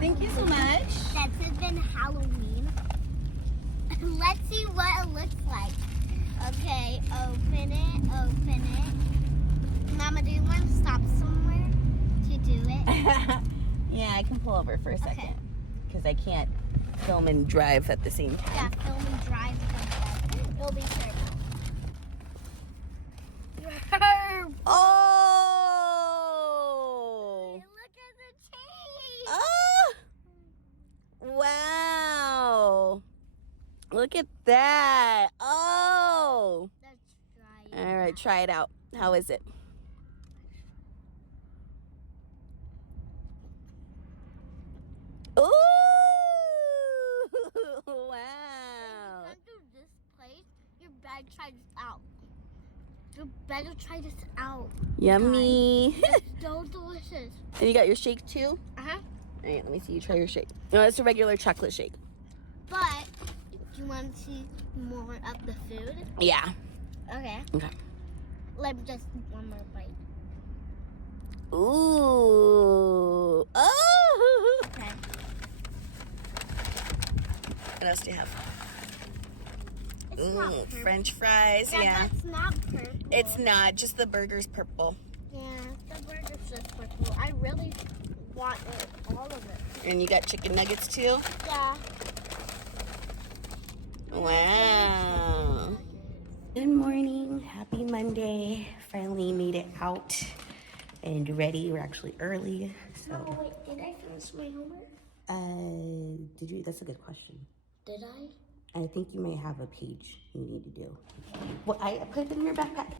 Thank you so much. Since it's been Halloween, let's see what it looks like. Okay, open it. Mama, do you want to stop somewhere to do it? Yeah, I can pull over for a second. Because I can't film and drive at the same time. Yeah, film and drive. It'll be terrible. Oh! Look at the chain! Oh! Wow! Look at that! Oh! Let's try it. All right, try it out. How is it? Ooh! Wow! When you come to this place, you better try this out. You better try this out. Yummy! It's so delicious. And you got your shake too? Uh-huh. All right, let me see you try your shake. No, it's a regular chocolate shake. But, do you want to see more of the food? Yeah. Okay. Okay. Let me just eat one more bite. Ooh. Oh! Okay. What else do you have? It's not purple. French fries, yeah. That's not purple. It's not, just the burger's purple. Yeah, the burger's just purple. I really want it, all of it. And you got chicken nuggets too? Yeah. Wow. Good morning. Happy Monday. Finally made it out and ready. We're actually early. So Oh, wait, did I finish my homework? did you? That's a good question. Did I? I think you may have a page you need to do. Well, I put it in your backpack.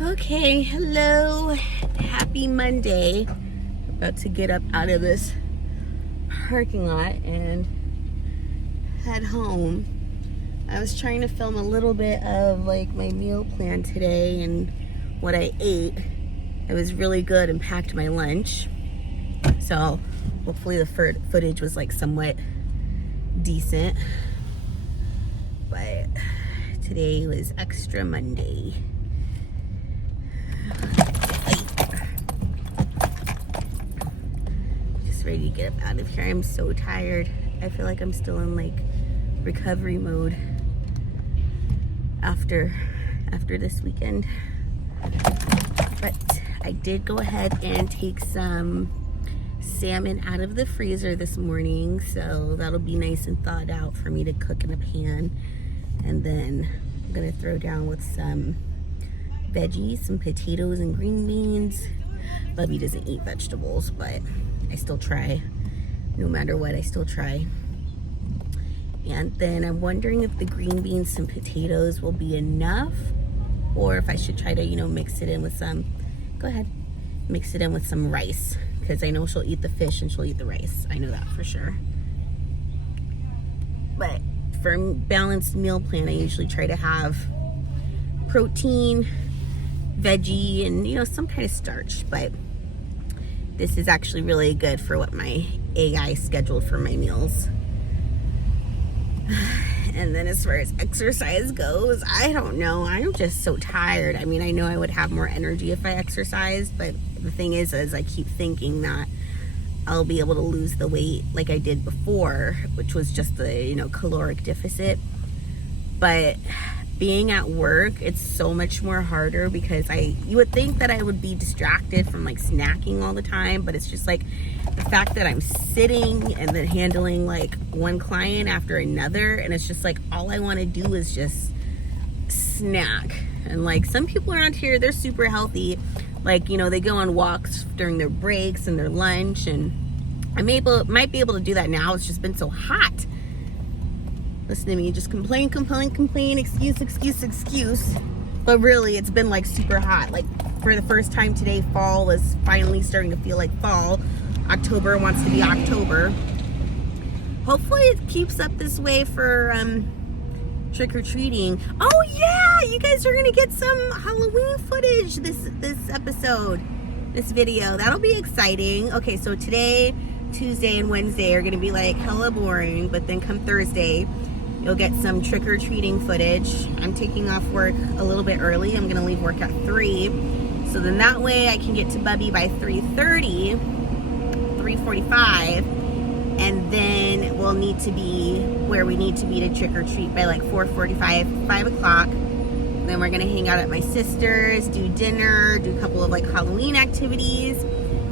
Okay, hello, happy Monday. About to get up out of this parking lot and head home. I was trying to film a little bit of like my meal plan today and what I ate. It was really good and packed my lunch. So hopefully the footage was like somewhat decent. But today was extra Monday. Just ready to get up out of here. I'm so tired. I feel like I'm still in like recovery mode after this weekend. But I did go ahead and take some salmon out of the freezer this morning, so that'll be nice and thawed out for me to cook in a pan. And then I'm gonna throw down with some veggies, some potatoes and green beans. Bubby doesn't eat vegetables, but I still try no matter what, I still try. And then I'm wondering if the green beans and potatoes will be enough, or if I should try to, you know, mix it in with some, mix it in with some rice, because I know she'll eat the fish and she'll eat the rice. I know that for sure. But for a balanced meal plan, I usually try to have protein, veggie, and, you know, some kind of starch. But this is actually really good for what my AI scheduled for my meals. And then as far as exercise goes, I don't know. I'm just so tired. I mean, I know I would have more energy if I exercised, but the thing is I keep thinking that I'll be able to lose the weight like I did before, which was just the, you know, caloric deficit. But being at work, it's so much more harder because you would think that I would be distracted from like snacking all the time, but it's just like the fact that I'm sitting and then handling like one client after another, and it's just like all I want to do is just snack. And like some people around here, they're super healthy. Like, you know, they go on walks during their breaks and their lunch, and might be able to do that now. It's just been so hot. Listen to me, just complain, excuse. But really, it's been like super hot. Like for the first time today, fall is finally starting to feel like fall. October wants to be October. Hopefully it keeps up this way for trick-or-treating. Oh yeah, you guys are gonna get some Halloween footage this episode, this video. That'll be exciting. Okay, so today, Tuesday, and Wednesday are gonna be like hella boring, but then come Thursday, you'll get some trick-or-treating footage. I'm taking off work a little bit early. I'm gonna leave work at 3. So then that way I can get to Bubby by 3:30, 3:45, and then we'll need to be where we need to be to trick-or-treat by like 4:45, 5 o'clock. Then we're gonna hang out at my sister's, do dinner, do a couple of like Halloween activities,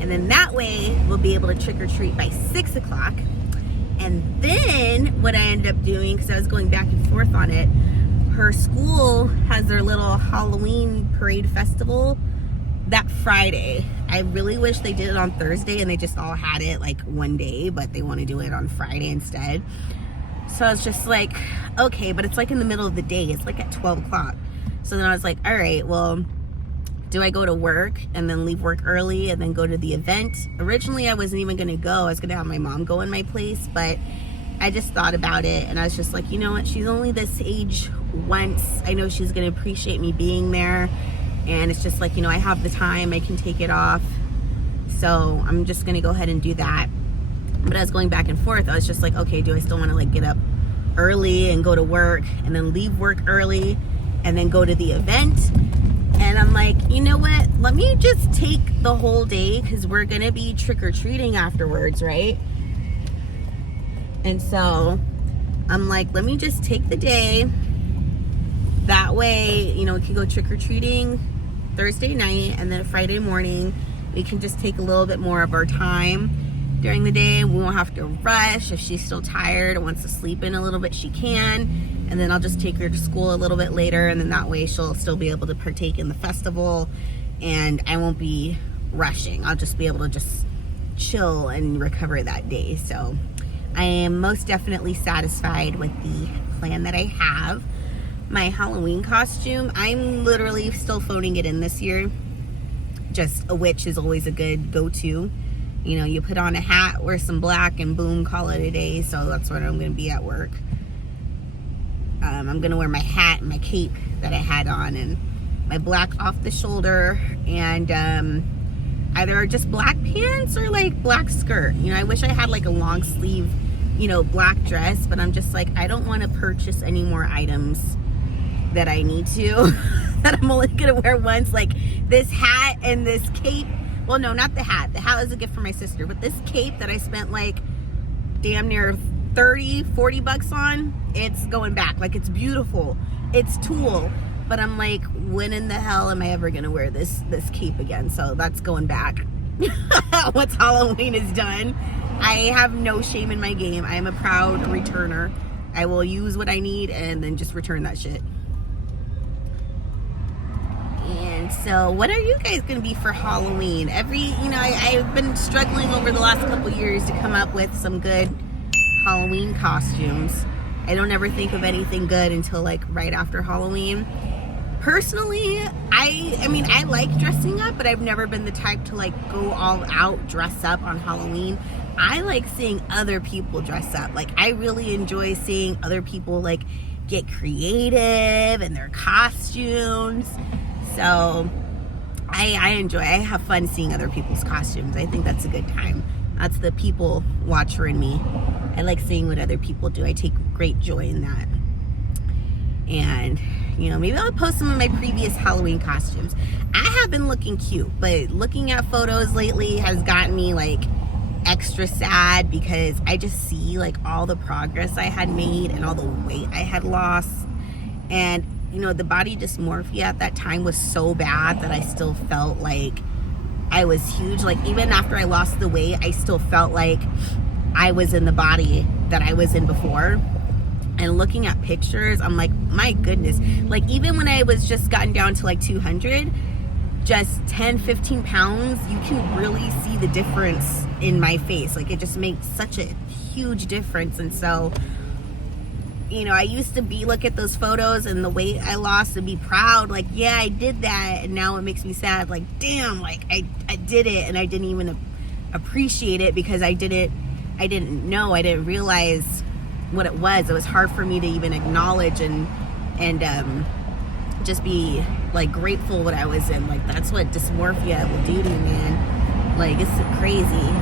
and then that way we'll be able to trick-or-treat by 6 o'clock. And then what I ended up doing, because I was going back and forth on it, her school has their little Halloween parade festival that Friday. I really wish they did it on Thursday and they just all had it like one day, but they want to do it on Friday instead. So I was just like, okay, but it's like in the middle of the day. It's like at 12 o'clock. So then I was like, all right, well, do I go to work and then leave work early and then go to the event? Originally, I wasn't even going to go. I was going to have my mom go in my place, but I just thought about it and I was just like, you know what? She's only this age once. I know she's going to appreciate me being there. And it's just like, you know, I have the time. I can take it off. So I'm just going to go ahead and do that. But I was going back and forth. I was just like, okay, do I still want to like get up early and go to work and then leave work early and then go to the event? And I'm like, you know what? Let me just take the whole day because we're going to be trick-or-treating afterwards, right? And so I'm like, let me just take the day. That way, you know, we can go trick-or-treating Thursday night, and then Friday morning, we can just take a little bit more of our time during the day. We won't have to rush. If she's still tired and wants to sleep in a little bit, she can. And then I'll just take her to school a little bit later, and then that way she'll still be able to partake in the festival, and I won't be rushing. I'll just be able to just chill and recover that day. So I am most definitely satisfied with the plan that I have. My Halloween costume, I'm literally still phoning it in this year. Just a witch is always a good go-to. You know, you put on a hat, wear some black, and boom, call it a day. So that's what I'm going to be at work. I'm going to wear my hat and my cape that I had on, and my black off the shoulder, and either just black pants or like black skirt. You know, I wish I had like a long sleeve, you know, black dress, but I'm just like, I don't want to purchase any more items that I need to, that I'm only going to wear once. Like this hat and this cape. Well, no, not the hat. The hat was a gift from my sister, but this cape that I spent like damn near 30, 40 bucks on, it's going back. Like, it's beautiful. It's tulle. But I'm like, when in the hell am I ever going to wear this cape again? So that's going back. Once Halloween is done. I have no shame in my game. I am a proud returner. I will use what I need and then just return that shit. And And so what are you guys going to be for Halloween? I've been struggling over the last couple years to come up with some good Halloween costumes. I don't ever think of anything good until like right after Halloween. Personally, I like dressing up, but I've never been the type to like go all out dress up on Halloween. I like seeing other people dress up. Like, I really enjoy seeing other people like get creative in their costumes. So I have fun seeing other people's costumes. I think that's a good time. That's the people watcher in me. I like seeing what other people do. I take great joy in that. And maybe I'll post some of my previous Halloween costumes. I have been looking cute, but looking at photos lately has gotten me like extra sad, because I just see like all the progress I had made and all the weight I had lost. And the body dysmorphia at that time was so bad that I still felt like I was huge. Like, even after I lost the weight, I still felt like I was in the body that I was in before. And looking at pictures, I'm like, my goodness. Like, even when I was just gotten down to like 200, just 10, 15 pounds, you can really see the difference in my face. Like, it just makes such a huge difference. And so, I used to look at those photos and the weight I lost and be proud. Like, yeah, I did that. And now it makes me sad. Like, damn, like I did it, and I didn't even appreciate it because I didn't know. I didn't realize what it was. It was hard for me to even acknowledge and just be like grateful what I was in. Like, that's what dysmorphia will do to me, man. Like, it's crazy.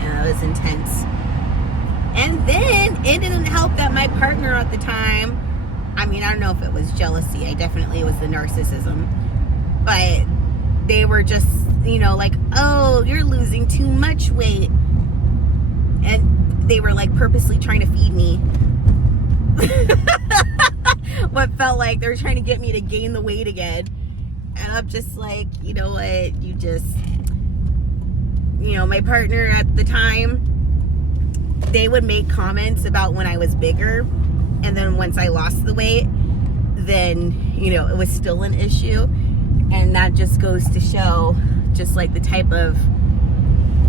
Yeah, it was intense. And then it didn't help that my partner at the time, I don't know if it was jealousy. It was the narcissism. But they were just, like, oh, you're losing too much weight. And they were like purposely trying to feed me what felt like they were trying to get me to gain the weight again. And I'm just like, you know what, my partner at the time, they would make comments about when I was bigger, and then once I lost the weight, then it was still an issue. And that just goes to show just like the type of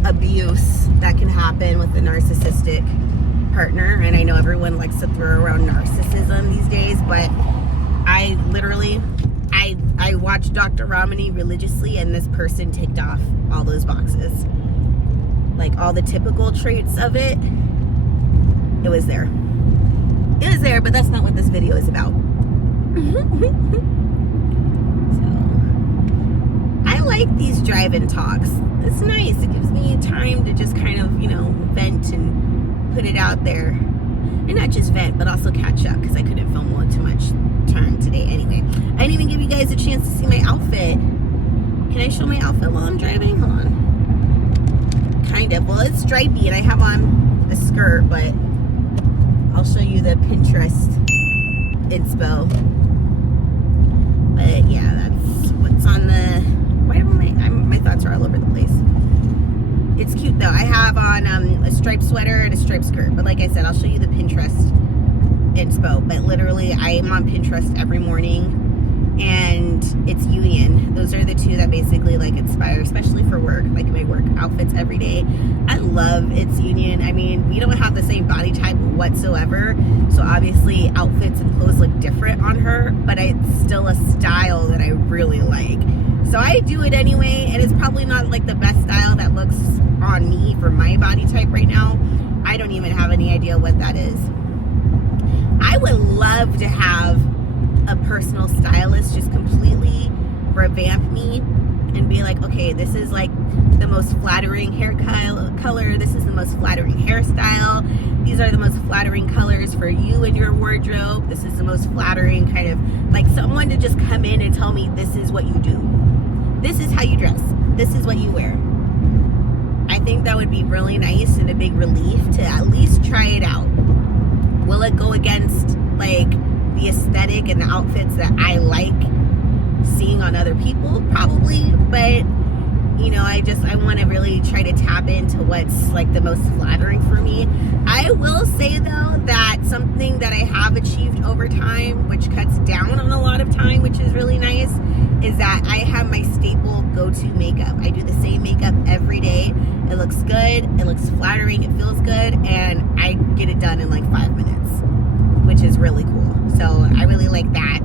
abuse that can happen with a narcissistic partner. And I know everyone likes to throw around narcissism these days, but I watched Dr. Ramani religiously, and this person ticked off all those boxes. Like, all the typical traits of it, it was there. It was there, but that's not what this video is about. I like these drive-in talks. It's nice. It gives me time to just kind of, vent and put it out there. And not just vent, but also catch up, because I couldn't film too much time today anyway. I didn't even give you guys a chance to see my outfit. Can I show my outfit while I'm driving? Hold on. Kind of. Well, it's stripey, and I have on a skirt, but I'll show you the Pinterest inspo. But yeah, that's what's on the... Why am my thoughts are all over the place. It's cute though. I have on a striped sweater and a striped skirt. But like I said, I'll show you the Pinterest inspo. But literally, I am on Pinterest every morning, and it's Union. Those are the two that basically like inspire, especially for work, like my work outfits every day. I love It's Union. We don't have the same body type whatsoever, so obviously outfits and clothes look different on her, but it's still a style that I really like. So I do it anyway, and it's probably not like the best style that looks on me for my body type right now. I don't even have any idea what that is. I would love to have a personal stylist just completely revamp me and be like, okay, this is like the most flattering hair color, this is the most flattering hairstyle, these are the most flattering colors for you and your wardrobe, this is the most flattering kind of, like, someone to just come in and tell me this is what you do, this is how you dress, this is what you wear. I think that would be really nice and a big relief to at least try it out. Will it go against like the aesthetic and the outfits that I like seeing on other people? Probably, but you know, I want to really try to tap into what's like the most flattering for me. I will say though that something that I have achieved over time, which cuts down on a lot of time, which is really nice, is that I have my staple go-to makeup. I do the same makeup every day. It looks good, it looks flattering, it feels good, and I get it done in like 5 minutes, which is really cool. So I really like that.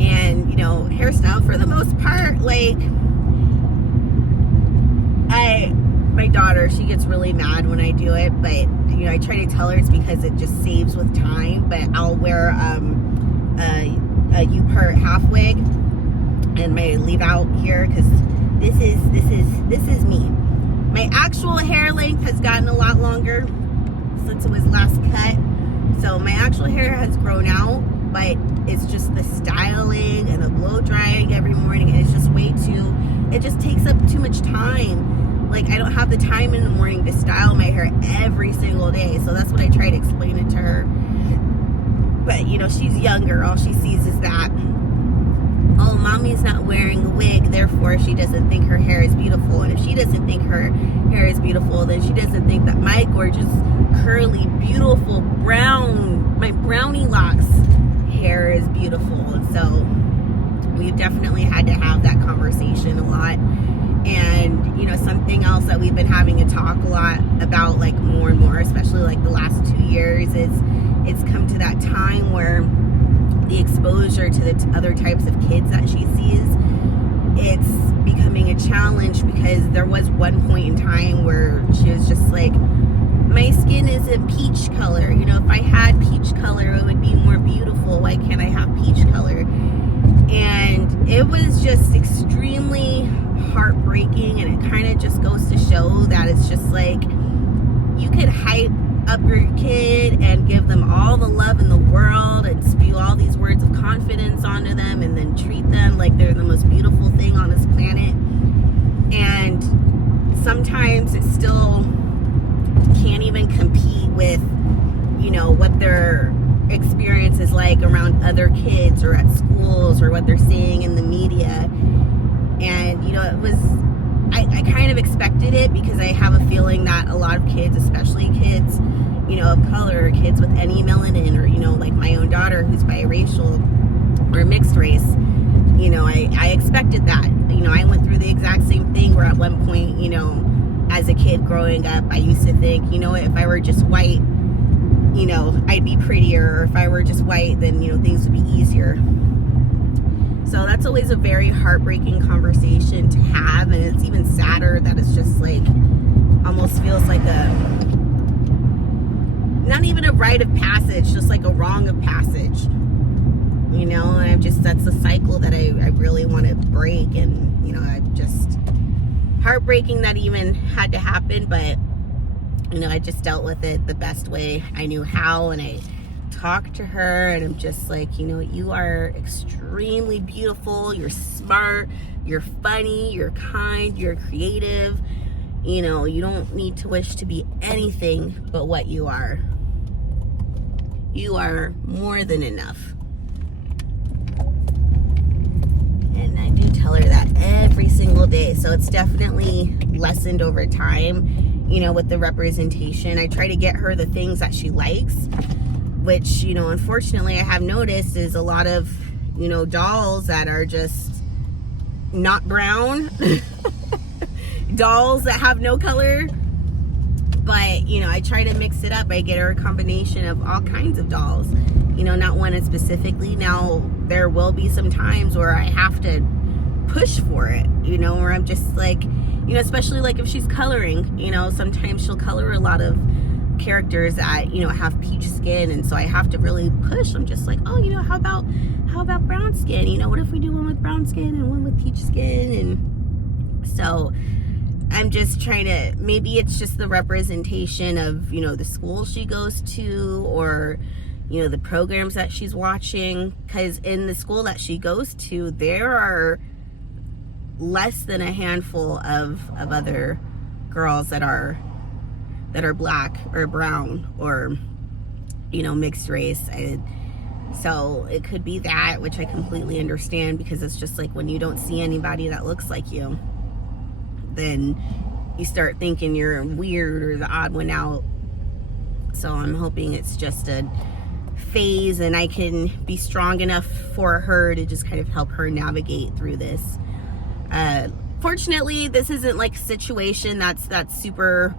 And, you know, hairstyle for the most part, like, my daughter, she gets really mad when I do it, but, you know, I try to tell her it's because it just saves with time. But I'll wear a U-part half wig and my leave out here, because this is me. My actual hair length has gotten a lot longer since it was last cut, so my actual hair has grown out, but it's just the styling and the blow drying every morning. It's just it just takes up too much time. Like, I don't have the time in the morning to style my hair every single day. So that's what I try to explain it to her. But, you know, she's younger. All she sees is that, oh, mommy's not wearing a wig, therefore she doesn't think her hair is beautiful. And if she doesn't think her hair is beautiful, then she doesn't think that my gorgeous, curly, beautiful, my brownie locks hair is beautiful. And so we've definitely had to have that conversation a lot. And, you know, something else that we've been having to talk a lot about, like, more and more, especially like the last 2 years, is it's come to that time where the exposure to the other types of kids that she sees, it's becoming a challenge, because there was one point in time where she was just like, my skin isn't peach color. You know, if I had peach color, it would be more beautiful. Why can't I have peach color? And it was just extremely heartbreaking, and it kind of just goes to show that it's just like, you could hype up your kid and give them all the love in the world and spew all these words of confidence onto them, and then treat them like they're the most beautiful thing on this planet. And sometimes it still can't even compete with, you know, what their experience is like around other kids or at schools, or what they're seeing in the media. And, you know, it was, I kind of expected it, because I have a feeling that a lot of kids, especially kids, you know, of color, or kids with any melanin, or, you know, like my own daughter who's biracial or mixed race, you know, I expected that. You know, I went through the exact same thing, where at one point, you know, as a kid growing up, I used to think, you know, if I were just white, you know, I'd be prettier, or if I were just white, then, you know, things would be easier. So that's always a very heartbreaking conversation to have, and it's even sadder that it's just like, almost feels like not even a rite of passage, just like a wrong of passage, you know. And that's a cycle that I really want to break. And, you know, heartbreaking that even had to happen, but, you know, I just dealt with it the best way I knew how. And I talked to her, and I'm just like, you know, you are extremely beautiful, you're smart, you're funny, you're kind, you're creative. You know, you don't need to wish to be anything but what you are. You are more than enough. And I do tell her that every single day. So it's definitely lessened over time, you know, with the representation. I try to get her the things that she likes, which, you know, unfortunately I have noticed is a lot of, you know, dolls that are just not brown. Dolls that have no color. But, you know, I try to mix it up. I get her a combination of all kinds of dolls, you know, not one specifically. Now, there will be some times where I have to push for it, you know, where I'm just like, you know, especially like if she's coloring, you know, sometimes she'll color a lot of characters that, you know, have peach skin, and so I have to really push. I'm just like, oh, you know, how about brown skin? You know, what if we do one with brown skin and one with peach skin? And so I'm just trying to, maybe it's just the representation of, you know, the school she goes to, or, you know, the programs that she's watching. Because in the school that she goes to, there are less than a handful of other girls that are black or brown or, you know, mixed race. So it could be that, which I completely understand, because it's just like when you don't see anybody that looks like you. then you start thinking you're weird or the odd one out. So I'm hoping it's just a phase and I can be strong enough for her to just kind of help her navigate through this. Fortunately, this isn't like a situation that's super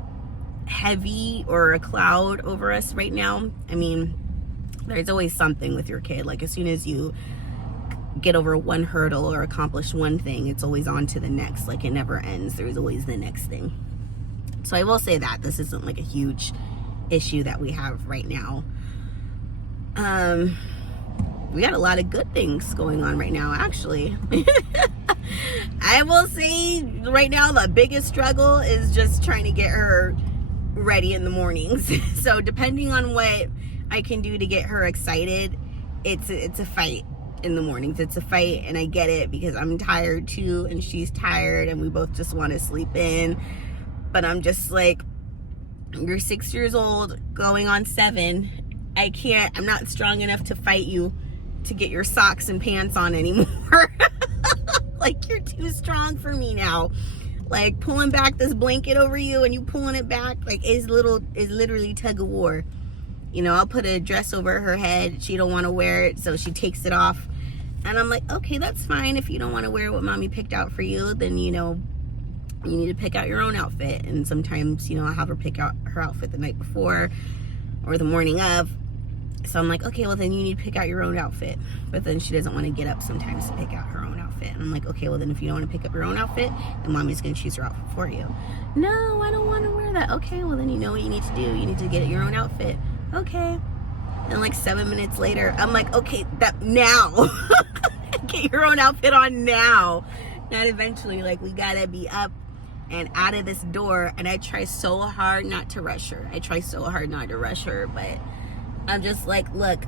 heavy or a cloud over us right now. I mean, there's always something with your kid. Like as soon as you get over one hurdle or accomplish one thing, it's always on to the next. Like it never ends. There's always the next thing. So I will say that this isn't like a huge issue that we have right now. We got a lot of good things going on right now, actually. I will say right now the biggest struggle is just trying to get her ready in the mornings. So depending on what I can do to get her excited, it's a fight in the mornings. It's a fight, and I get it because I'm tired too, and she's tired, and we both just want to sleep in. But I'm just like, you're 6 years old, going on 7. I'm not strong enough to fight you to get your socks and pants on anymore. Like, you're too strong for me now. Like, pulling back this blanket over you and you pulling it back, like, is literally tug of war. You know, I'll put a dress over her head. She don't want to wear it, so she takes it off. And I'm like, okay, that's fine. If you don't want to wear what mommy picked out for you, then, you know, you need to pick out your own outfit. And sometimes, you know, I'll have her pick out her outfit the night before or the morning of. So I'm like, okay, well, then you need to pick out your own outfit. But then she doesn't want to get up sometimes to pick out her own outfit. And I'm like, okay, well, then if you don't want to pick up your own outfit, then mommy's going to choose your outfit for you. No, I don't want to wear that. Okay, well, then you know what you need to do. You need to get your own outfit. Okay. And like 7 minutes later, I'm like, okay, that now. Get your own outfit on now. Not eventually. Like, we got to be up and out of this door. And I try so hard not to rush her. But I'm just like, look,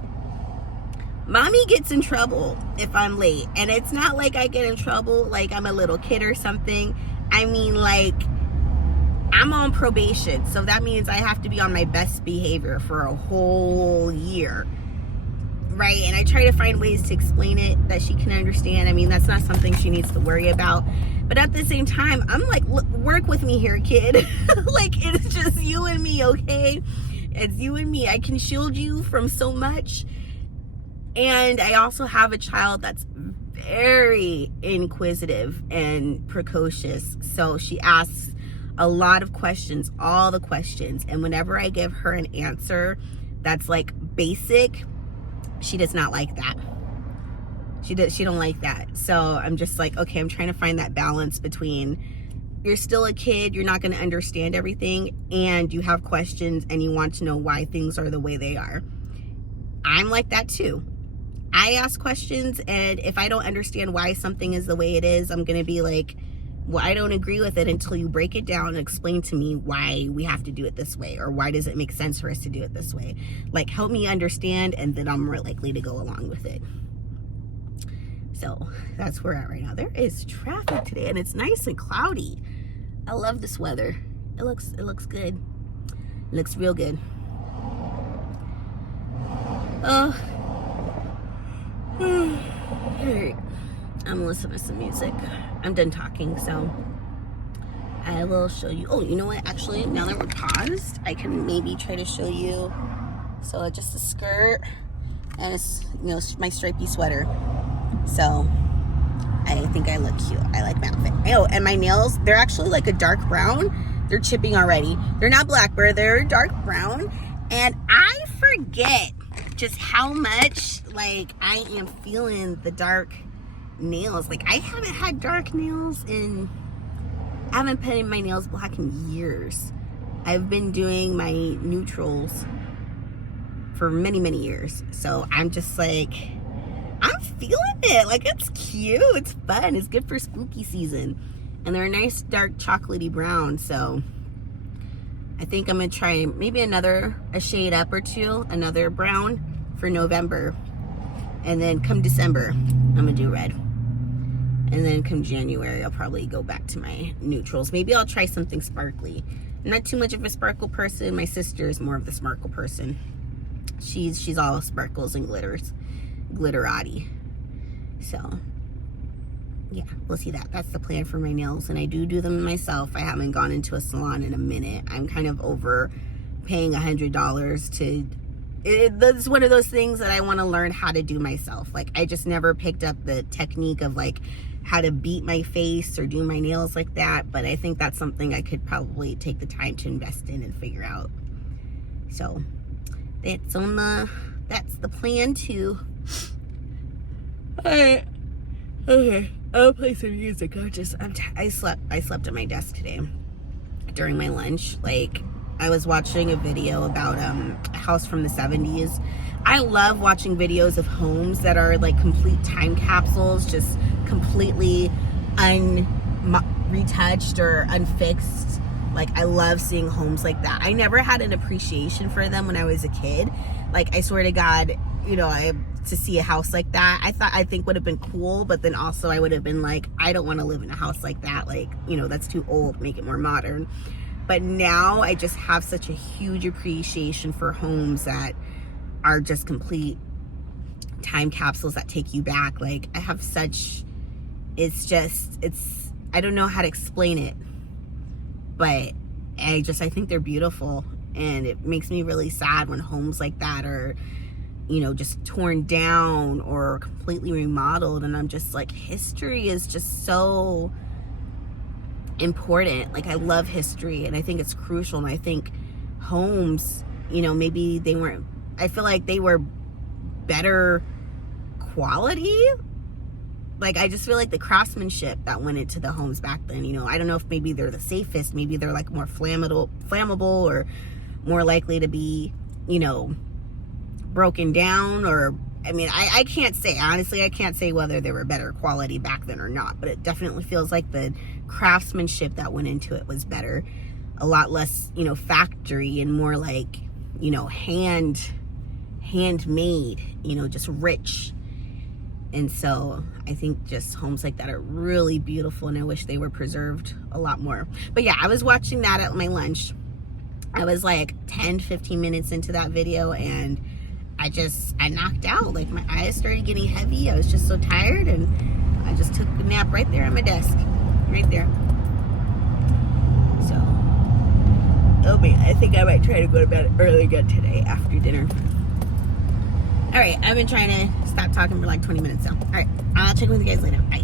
mommy gets in trouble if I'm late. And it's not like I get in trouble like I'm a little kid or something. I mean, like, I'm on probation. So that means I have to be on my best behavior for a whole year. Right? And I try to find ways to explain it that she can understand. I mean, that's not something she needs to worry about. But at the same time, I'm like, look, work with me here, kid. Like, it's just you and me, okay? It's you and me. I can shield you from so much. And I also have a child that's very inquisitive and precocious. So she asks a lot of questions, all the questions. And whenever I give her an answer that's like basic, she does not like that. She don't like that. So I'm just like, okay, I'm trying to find that balance between you're still a kid, you're not going to understand everything, and you have questions and you want to know why things are the way they are. I'm like that too. I ask questions, and if I don't understand why something is the way it is, I'm going to be like, well, I don't agree with it until you break it down and explain to me why we have to do it this way, or why does it make sense for us to do it this way. Like, help me understand, and then I'm more likely to go along with it. So that's where we're at right now. There is traffic today, and it's nice and cloudy. I love this weather. It looks good. It looks real good. Oh, all right. I'm listening to some music. I'm done talking, so I will show you. Oh, you know what? Actually, now that we're paused, I can maybe try to show you. So just a skirt and my stripy sweater. So I think I look cute. I like my outfit. Oh, and my nails, they're actually like a dark brown. They're chipping already. They're not black, but they're dark brown. And I forget just how much like I am feeling the dark nails. Like, I haven't had dark nails I haven't painted my nails black in years. I've been doing my neutrals for many, many years. So I'm just like, I'm feeling it. Like, it's cute. It's fun. It's good for spooky season. And they're a nice dark chocolatey brown. So I think I'm going to try maybe a shade up or two, another brown for November. And then come December, I'm going to do red. And then come January, I'll probably go back to my neutrals. Maybe I'll try something sparkly. I'm not too much of a sparkle person. My sister is more of the sparkle person. She's all sparkles and glitters. Glitterati. So, yeah, we'll see that. That's the plan for my nails, and I do them myself. I haven't gone into a salon in a minute. I'm kind of over paying $100 to... That's one of those things that I want to learn how to do myself. Like, I just never picked up the technique of like how to beat my face or do my nails like that, but I think that's something I could probably take the time to invest in and figure out. So that's the plan too. All right. Okay, I'll play some music. I slept at my desk today during my lunch. Like, I was watching a video about a house from the 70s. I love watching videos of homes that are like complete time capsules, just completely retouched or unfixed. Like, I love seeing homes like that. I never had an appreciation for them when I was a kid. Like, I swear to God, you know, to see a house like that, I think would have been cool, but then also I would have been like, I don't want to live in a house like that. Like, you know, that's too old, make it more modern. But now I just have such a huge appreciation for homes that are just complete time capsules that take you back. Like, I have such, I don't know how to explain it, but I think they're beautiful, and it makes me really sad when homes like that are, you know, just torn down or completely remodeled. And I'm just like, history is just so important. Like, I love history, and I think it's crucial. And I think homes, you know, maybe I feel like they were better quality. Like, I just feel like the craftsmanship that went into the homes back then, you know, I don't know if maybe they're the safest, maybe they're like more flammable or more likely to be, you know, broken down. Or, I mean, I can't say, honestly, I can't say whether they were better quality back then or not, but it definitely feels like the craftsmanship that went into it was better. A lot less, you know, factory, and more like, you know, handmade, you know, just rich. And so I think just homes like that are really beautiful, and I wish they were preserved a lot more. But yeah, I was watching that at my lunch. I was like 10-15 minutes into that video, and I knocked out. Like, my eyes started getting heavy. I was just so tired, and I just took a nap right there at my desk. Right there. So, I think I might try to go to bed early again today after dinner. All right, I've been trying to stop talking for like 20 minutes now. All right, I'll check with you guys later. Bye.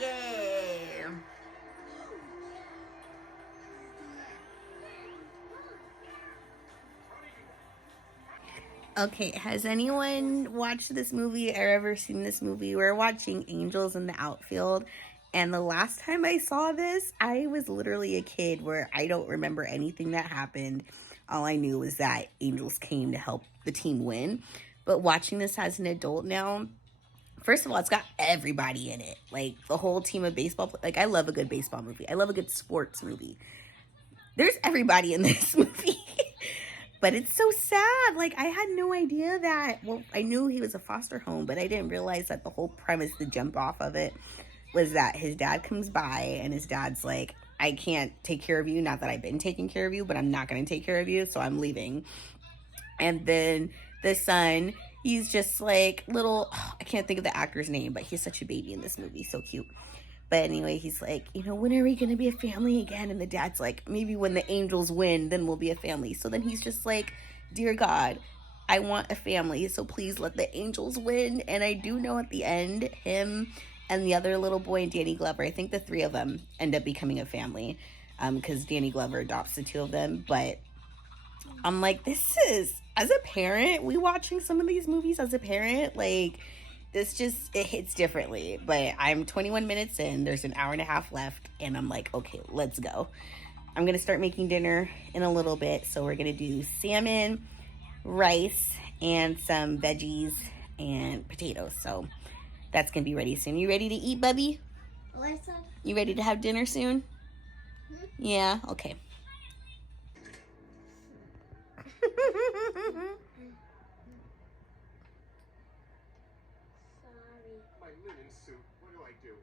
Yay. Okay, has anyone watched this movie or ever seen this movie? We're watching Angels in the Outfield, and the last time I saw this, I was literally a kid where I don't remember anything that happened. All I knew was that angels came to help the team win. But watching this as an adult now, first of all, it's got everybody in it. Like, the whole team of baseball. Like, I love a good baseball movie. I love a good sports movie. There's everybody in this movie. But it's so sad. Like, I had no idea that, well, I knew he was a foster home, but I didn't realize that the whole premise, the jump off of it, was that his dad comes by, and his dad's like, I can't take care of you. Not that I've been taking care of you, but I'm not going to take care of you, so I'm leaving. And then the son, he's just like little, I can't think of the actor's name, but he's such a baby in this movie. So cute. But anyway, he's like, you know, when are we going to be a family again? And the dad's like, maybe when the Angels win, then we'll be a family. So then he's just like, dear God, I want a family, so please let the Angels win. And I do know at the end, him and the other little boy, Danny Glover, I think the three of them end up becoming a family, because Danny Glover adopts the two of them. But I'm like, this is, as a parent, we watching some of these movies as a parent, like, this just, it hits differently. But I'm 21 minutes in, there's an hour and a half left, and I'm like, okay, let's go. I'm gonna start making dinner in a little bit. So we're gonna do salmon, rice, and some veggies and potatoes. So that's gonna be ready soon. You ready to eat, Bubby? Alexa? You ready to have dinner soon? Yeah, okay. My linen suit. What do I do?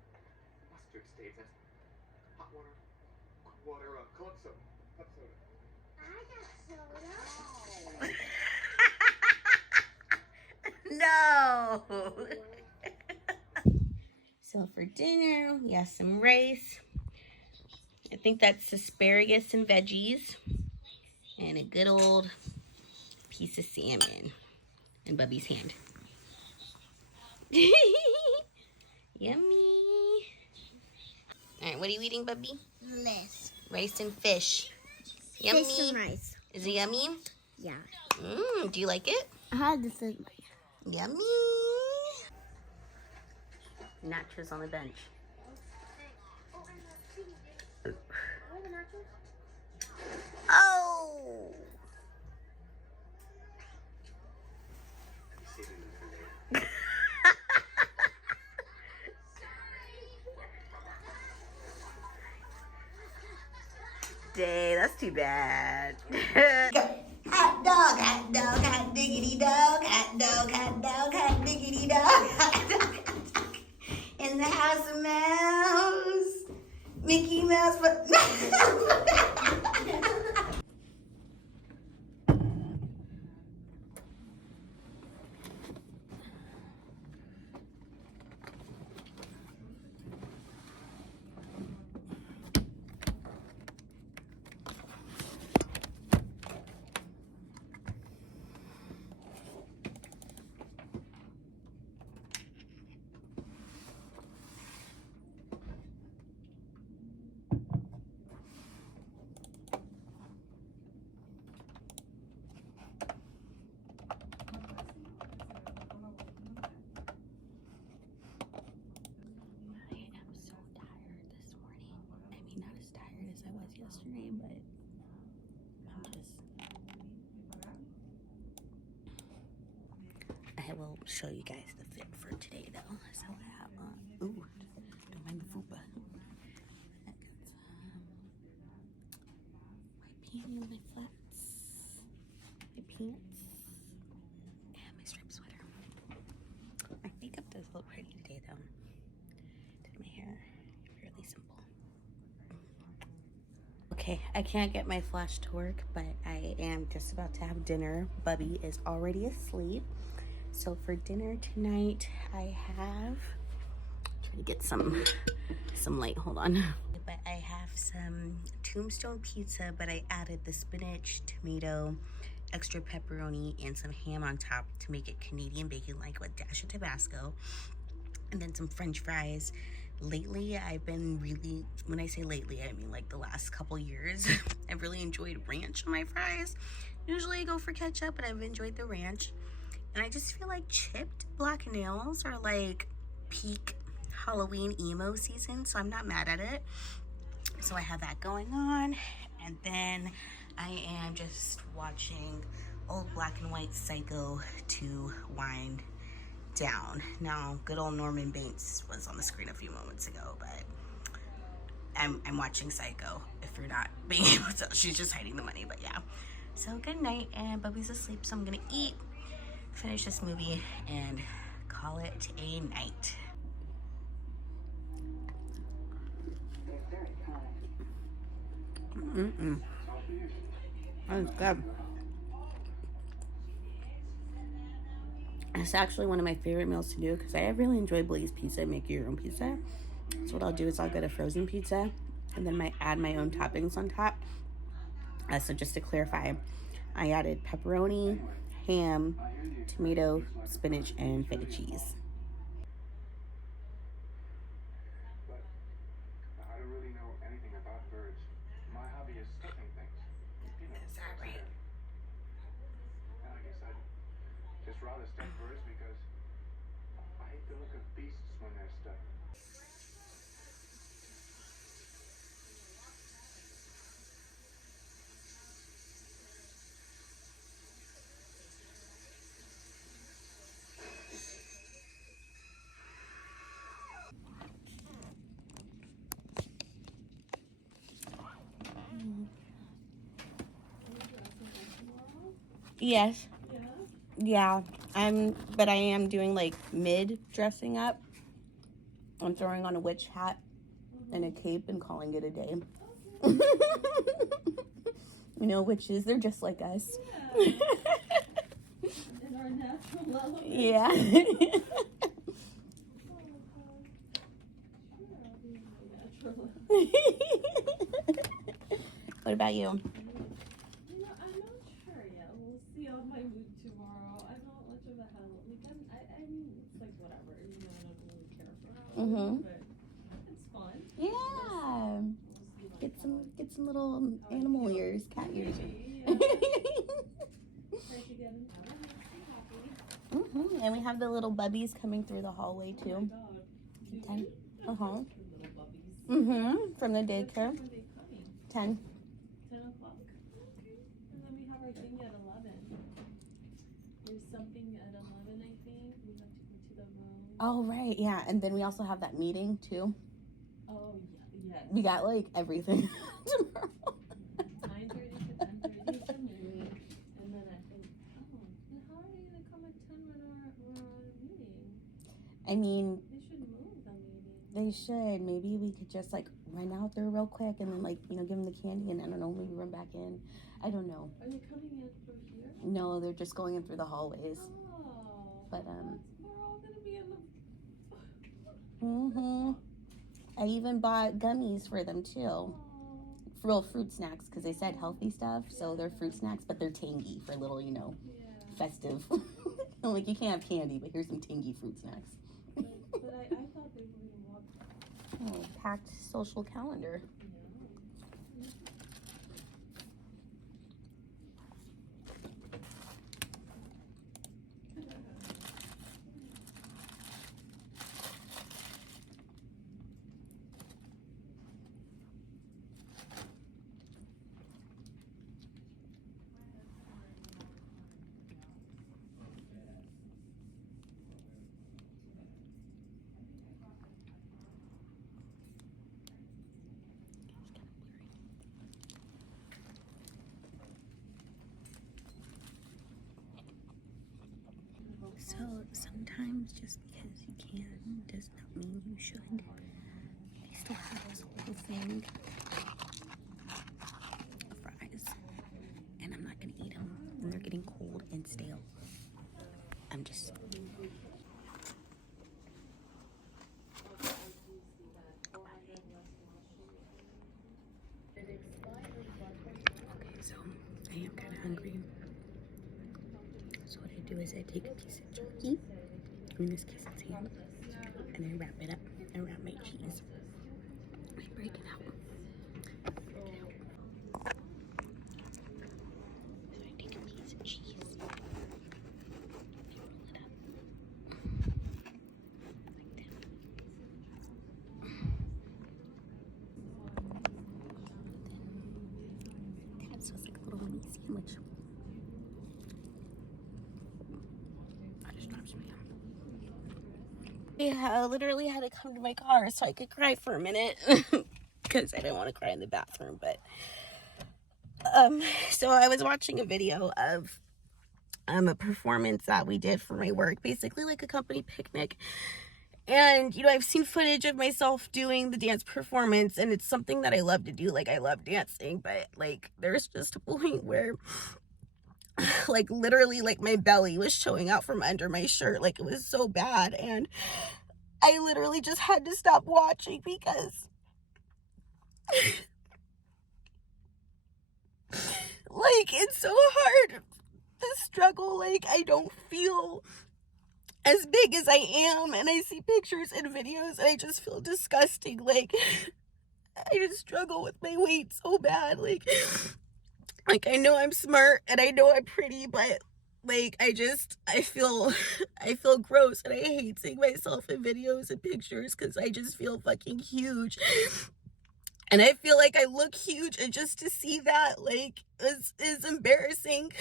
Mustard stains have No. So for dinner, we have some rice. I think that's asparagus and veggies. And a good old piece of salmon in Bubby's hand. Yummy. All right, what are you eating, Bubby? This. Rice and fish. Yummy. Fish and rice. Is it yummy? Yeah. Do you like it? This is Yummy. Nachos on the bench. Oh! Dang, that's too bad. Hot dog, hot dog, hot diggity dog, hot dog, hot dog, hot diggity dog, hot dog, hot dog. In the house of mouse, Mickey Mouse, but yesterday, but I'm just... I will show you guys the fit for today, though. So I have, ooh, don't mind the fupa. I got some my panty, my flats, my pants, and my striped sweater. My makeup does look pretty today, though. Did my hair fairly simple. Okay, I can't get my flash to work, but I am just about to have dinner. Bubby is already asleep. So for dinner tonight, I have, try to get some light, hold on. But I have some Tombstone pizza, but I added the spinach, tomato, extra pepperoni, and some ham on top to make it Canadian bacon-like with a dash of Tabasco. And then some French fries. Lately, I've been really, when I say lately, I mean like the last couple years, I've really enjoyed ranch on my fries. Usually I go for ketchup, but I've enjoyed the ranch. And I just feel like chipped black nails are like peak Halloween emo season, so I'm not mad at it. So I have that going on. And then I am just watching old black and white Psycho to wind down. Now, good old Norman Bates was on the screen a few moments ago, but I'm watching Psycho. If you're not being able to, she's just hiding the money, but yeah. So good night, and Bubby's asleep, so I'm gonna eat, finish this movie, and call it a night. That's good. It's actually one of my favorite meals to do because I really enjoy Blaze pizza, make your own pizza. So what I'll do is I'll get a frozen pizza and then add my own toppings on top. So just to clarify, I added pepperoni, ham, tomato, spinach, and feta cheese. But I don't really know anything about birds. My hobby is stuffing things. You know, Is that right? And I guess I'd just rather stuff birds because I hate the look of beasts when they're stuffed. Yes. Yeah. But I am doing like mid dressing up. I'm throwing on a witch hat and a cape and calling it a day. You know, witches, they're just like us. And are our natural element. Yeah. What about you? You know, I'm not sure yet. We'll see on my mood tomorrow. I'm not much of a Halloween. I mean, it's like whatever. You know, I don't really care for Halloween, but it's fun. Yeah. We'll see Get some little animal ears, cat ears. Yeah. Try to get them out. It makes me happy. And we have the little bubbies coming through the hallway Oh too. my God. Do Ten. we? Uh-huh. The little bubbies. From the What daycare. time are they coming? 10. 10 o'clock? Okay. And then we have our thing at 11. There's something at 11, I think. We have to go to the room. Oh, right. Yeah. And then we also have that meeting too. Oh, yeah. Yes. We got like everything tomorrow. 9:30 to 10:30 is the meeting. And then I think, then how are they going to come at 10 when we're on a meeting? I mean, They should move the meeting. they should. Maybe we could just like run out there real quick and then like, you know, give them the candy and I don't know, maybe run back in. I don't know. Are they coming in through here? No, they're just going in through the hallways. Oh. But, We're all going to be in the... I even bought gummies for them too. Oh. Real fruit snacks because they said healthy stuff. So they're fruit snacks, but they're tangy for little, you know, Yeah. festive. I'm like, you can't have candy, but here's some tangy fruit snacks. But I thought they were going to walk. Oh, packed social calendar. So sometimes just because you can does not mean you should. I still have this whole thing of fries, and I'm not gonna eat them. And they're getting cold and stale. I'm just. Okay, so I am kind of hungry. So what I do is I take a piece of jerky, in this case it's ham, and I wrap it up around my cheese. I break it out. So I take a piece of cheese, I roll it up like that. So it's like a little mini sandwich. Yeah, I literally had to come to my car so I could cry for a minute because I didn't want to cry in the bathroom. But so I was watching a video of a performance that we did for my work, basically like a company picnic. And you know, I've seen footage of myself doing the dance performance, and it's something that I love to do. Like, I love dancing, but like there's just a point where like literally like my belly was showing out from under my shirt. Like, it was so bad, and I literally just had to stop watching because like it's so hard to struggle. Like, I don't feel as big as I am, and I see pictures and videos and I just feel disgusting. Like, I just struggle with my weight so bad. Like I know I'm smart and I know I'm pretty, but like I feel gross, and I hate seeing myself in videos and pictures because I just feel fucking huge. And I feel like I look huge, and just to see that like is embarrassing.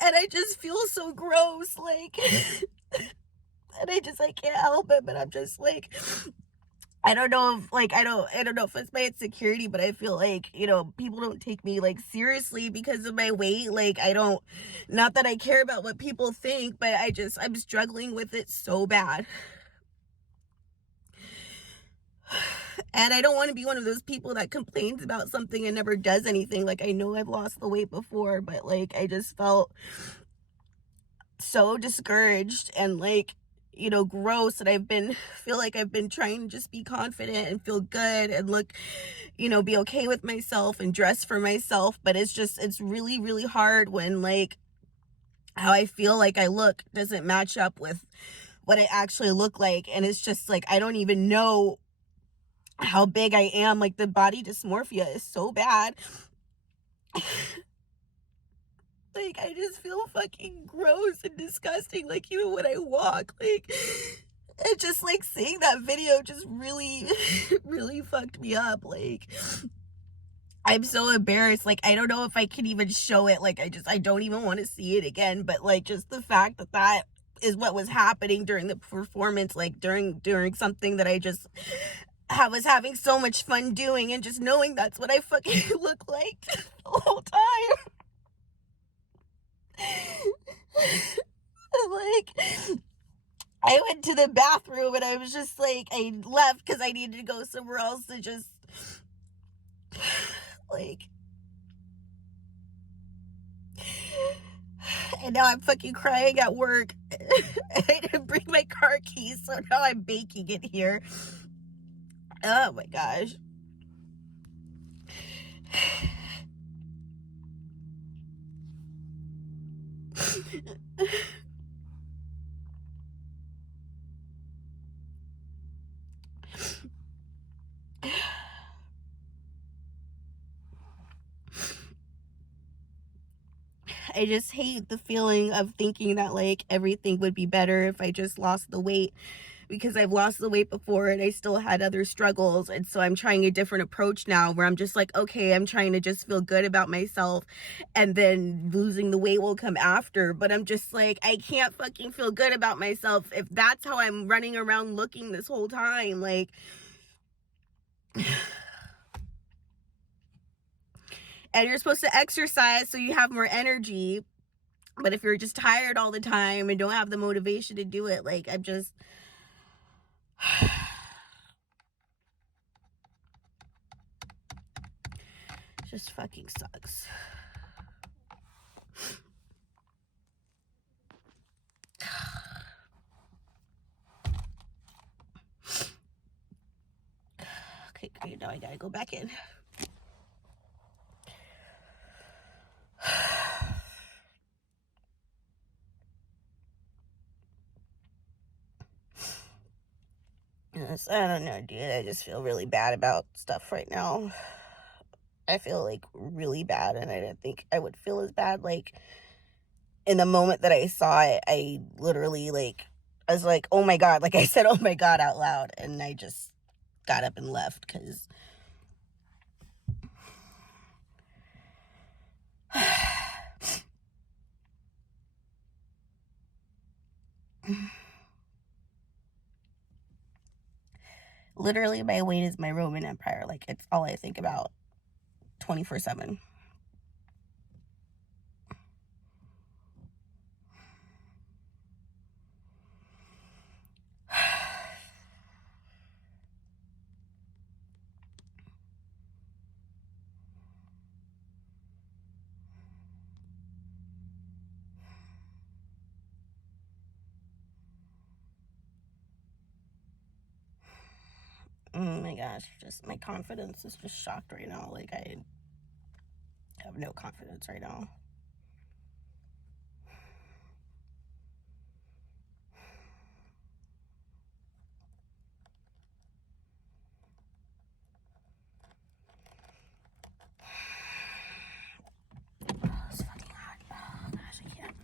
And I just feel so gross, like, and I can't help it, but I'm just like, I don't know if like, I don't know if it's my insecurity, but I feel like, you know, people don't take me like seriously because of my weight. Like, not that I care about what people think, but I'm struggling with it so bad. And I don't want to be one of those people that complains about something and never does anything. Like, I know I've lost the weight before, but like, I just felt so discouraged and like, you know, gross. And feel like I've been trying to just be confident and feel good and look, you know, be okay with myself and dress for myself. But it's really, really hard when like how I feel like I look doesn't match up with what I actually look like. And it's just like, I don't even know how big I am. Like, the body dysmorphia is so bad. Like, I just feel fucking gross and disgusting, like, even when I walk. Like, it just, like, seeing that video just really, really fucked me up. Like, I'm so embarrassed. Like, I don't know if I can even show it. Like, I don't even want to see it again. But, like, just the fact that that is what was happening during the performance, like, during something that I just was having so much fun doing, and just knowing that's what I fucking look like the whole time. Like, I went to the bathroom and I was just like, I left because I needed to go somewhere else to just like, and now I'm fucking crying at work. I didn't bring my car keys, so now I'm baking it here. Oh my gosh. I just hate the feeling of thinking that like everything would be better if I just lost the weight, because I've lost the weight before and I still had other struggles. And so I'm trying a different approach now, where I'm just like, okay, I'm trying to just feel good about myself, and then losing the weight will come after. But I'm just like, I can't fucking feel good about myself if that's how I'm running around looking this whole time. Like, and you're supposed to exercise so you have more energy. But if you're just tired all the time and don't have the motivation to do it, like, I'm just just fucking sucks. Okay, great. Now I gotta go back in. Yes, I don't know, dude. I just feel really bad about stuff right now. I feel like really bad, and I didn't think I would feel as bad. Like, in the moment that I saw it, I literally, like, I was like, oh my God. Like, I said, oh my God, out loud, and I just got up and left because literally my weight is my Roman Empire. Like, it's all I think about 24/7. Oh my gosh, just my confidence is just shocked right now. Like, I have no confidence right now. Oh, it's fucking hot. Oh gosh, I can't.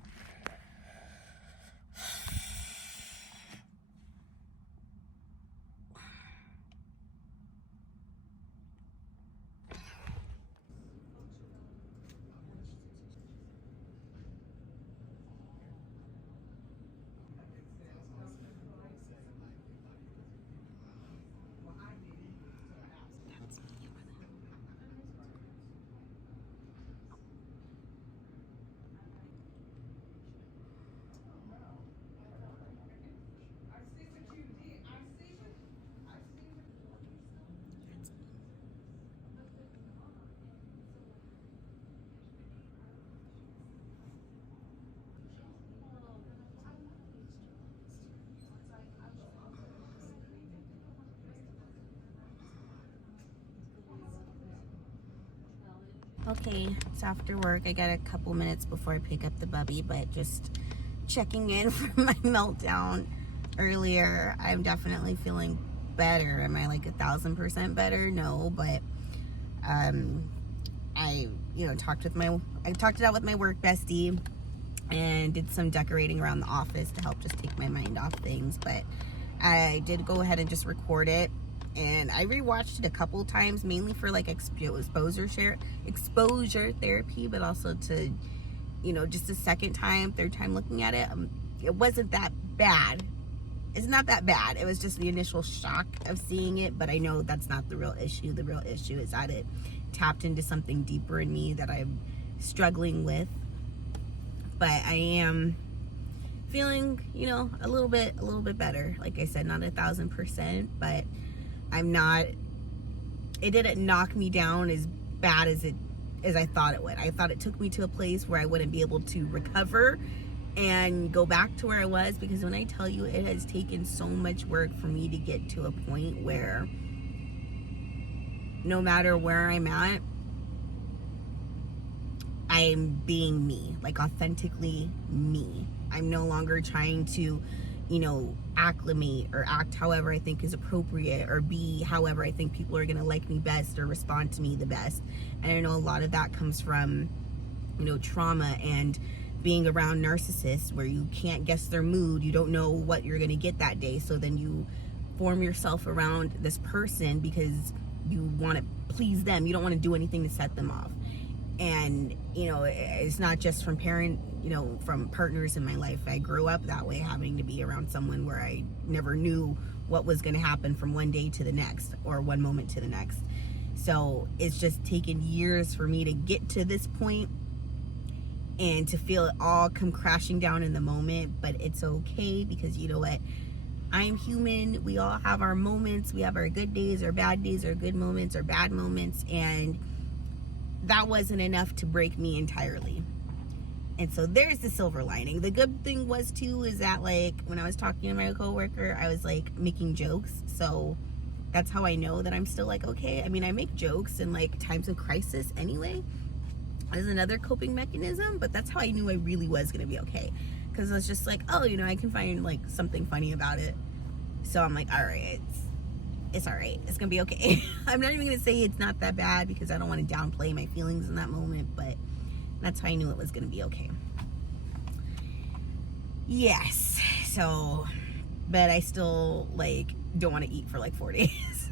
Okay, it's after work. I got a couple minutes before I pick up the bubby, but just checking in from my meltdown earlier. I'm definitely feeling better. Am I like 1,000% better? No, but I talked it out with my work bestie and did some decorating around the office to help just take my mind off things. But I did go ahead and just record it, and I rewatched it a couple times, mainly for like exposure therapy, but also to, just a second time, third time looking at it. It wasn't that bad. It's not that bad. It was just the initial shock of seeing it, but I know that's not the real issue. The real issue is that it tapped into something deeper in me that I'm struggling with. But I am feeling, a little bit better. Like I said, not 1,000%, but it didn't knock me down as bad as I thought it would. I thought it took me to a place where I wouldn't be able to recover and go back to where I was, because when I tell you, it has taken so much work for me to get to a point where no matter where I'm at, I'm being me, like authentically me. I'm no longer trying to, acclimate or act however I think is appropriate, or be however I think people are going to like me best or respond to me the best. And I know a lot of that comes from, trauma and being around narcissists where you can't guess their mood. You don't know what you're going to get that day. So then you form yourself around this person because you want to please them. You don't want to do anything to set them off. And, it's not just from from partners in my life. I grew up that way, having to be around someone where I never knew what was going to happen from one day to the next, or one moment to the next. So it's just taken years for me to get to this point and to feel it all come crashing down in the moment. But it's okay, because you know what? I'm human. We all have our moments. We have our good days, our bad days, our good moments, our bad moments. And that wasn't enough to break me entirely. And so there's the silver lining. The good thing was too, is that like when I was talking to my coworker, I was like making jokes. So that's how I know that I'm still like, okay. I mean, I make jokes in like times of crisis anyway, as another coping mechanism, but that's how I knew I really was going to be okay. Because I was just like, oh, I can find like something funny about it. So I'm like, all right, it's all right. It's going to be okay. I'm not even going to say it's not that bad, because I don't want to downplay my feelings in that moment, but that's how I knew it was going to be okay. Yes. So, but I still like don't want to eat for like 4 days.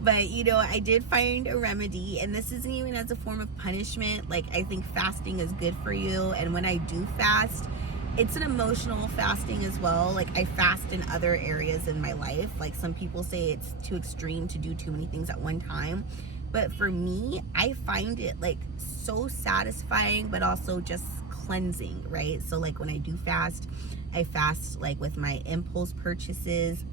But, I did find a remedy, and this isn't even as a form of punishment. Like, I think fasting is good for you. And when I do fast, it's an emotional fasting as well. Like, I fast in other areas in my life. Like, some people say it's too extreme to do too many things at one time. But for me, I find it like so satisfying, but also just cleansing, right? So like when I do fast, I fast like with my impulse purchases.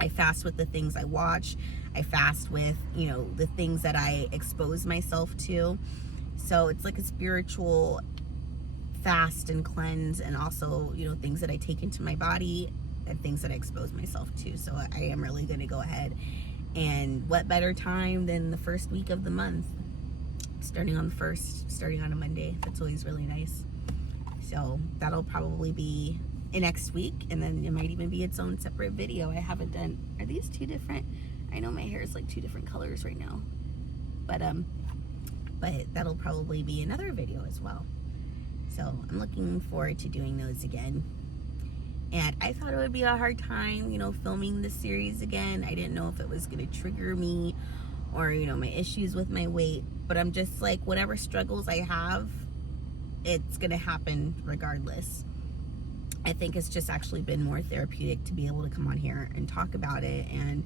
I fast with the things I watch. I fast with, the things that I expose myself to. So it's like a spiritual fast and cleanse, and also, things that I take into my body and things that I expose myself to. So I am really going to go ahead, and what better time than the first week of the month, starting on a Monday. That's always really nice. So that'll probably be next week, and then it might even be its own separate video. I haven't done, are these two different? I know my hair is like two different colors right now, but that'll probably be another video as well. So I'm looking forward to doing those again. And I thought it would be a hard time, filming this series again. I didn't know if it was going to trigger me, or, my issues with my weight. But I'm just like, whatever struggles I have, it's going to happen regardless. I think it's just actually been more therapeutic to be able to come on here and talk about it, and,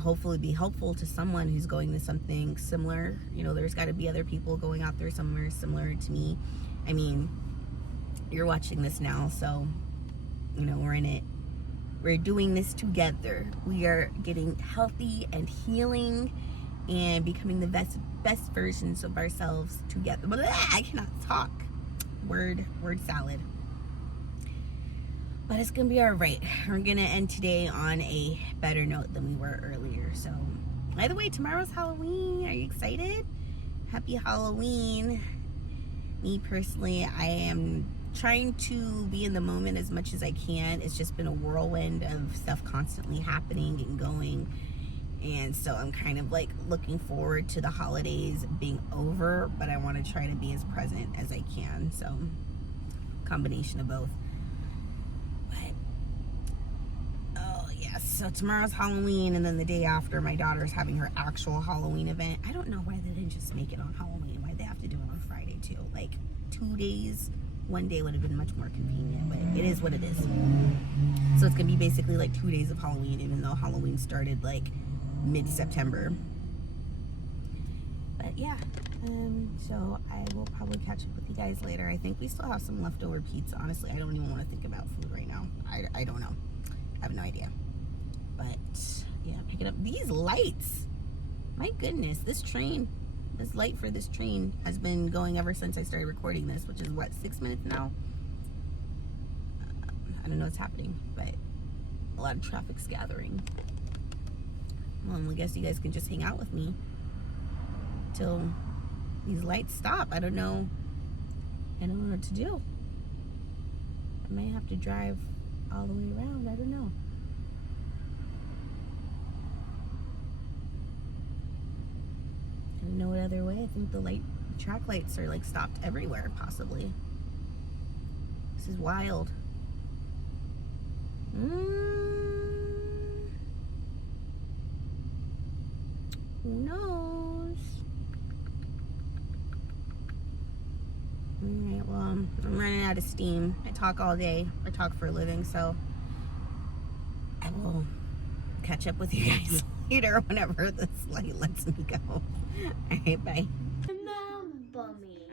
hopefully be helpful to someone who's going to something similar. There's got to be other people going out there somewhere similar to me. I mean, you're watching this now, so, we're in it. We're doing this together. We are getting healthy and healing and becoming the best versions of ourselves together. Blah, I cannot talk. Word salad. But it's gonna be all right. We're gonna end today on a better note than we were earlier. So By the way, tomorrow's Halloween. Are you excited? Happy Halloween. Me personally, I am trying to be in the moment as much as I can. It's just been a whirlwind of stuff constantly happening and going. And so I'm kind of like looking forward to the holidays being over, but I want to try to be as present as I can. So, combination of both. But, oh yes, so tomorrow's Halloween, and then the day after, my daughter's having her actual Halloween event. I don't know why they didn't just make it on Halloween. Why they have to do it on Friday too? Like 2 days, one day would have been much more convenient, but it is what it is. So it's gonna be basically like 2 days of Halloween, even though Halloween started like mid-September. But yeah, so I will probably catch up with you guys later. I think we still have some leftover pizza. Honestly, I don't even want to think about food right now. I don't know. I have no idea. But yeah, picking up these lights. My goodness, this light for this train has been going ever since I started recording this, which is what, 6 minutes now? I don't know what's happening, but a lot of traffic's gathering. Well, I guess you guys can just hang out with me till these lights stop. I don't know what to do. I might have to drive all the way around. I don't know. I don't know what other way. I think the track lights are like stopped everywhere, possibly. This is wild. Who knows? Alright, well, I'm running out of steam. I talk all day. I talk for a living, so I will catch up with you guys later whenever this light lets me go. Alright, bye. Remember me.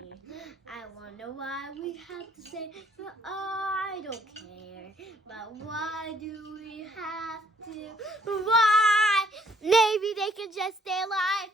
I wonder why we have to say, but I don't care. But why do we have to? Why? Maybe they can just stay alive.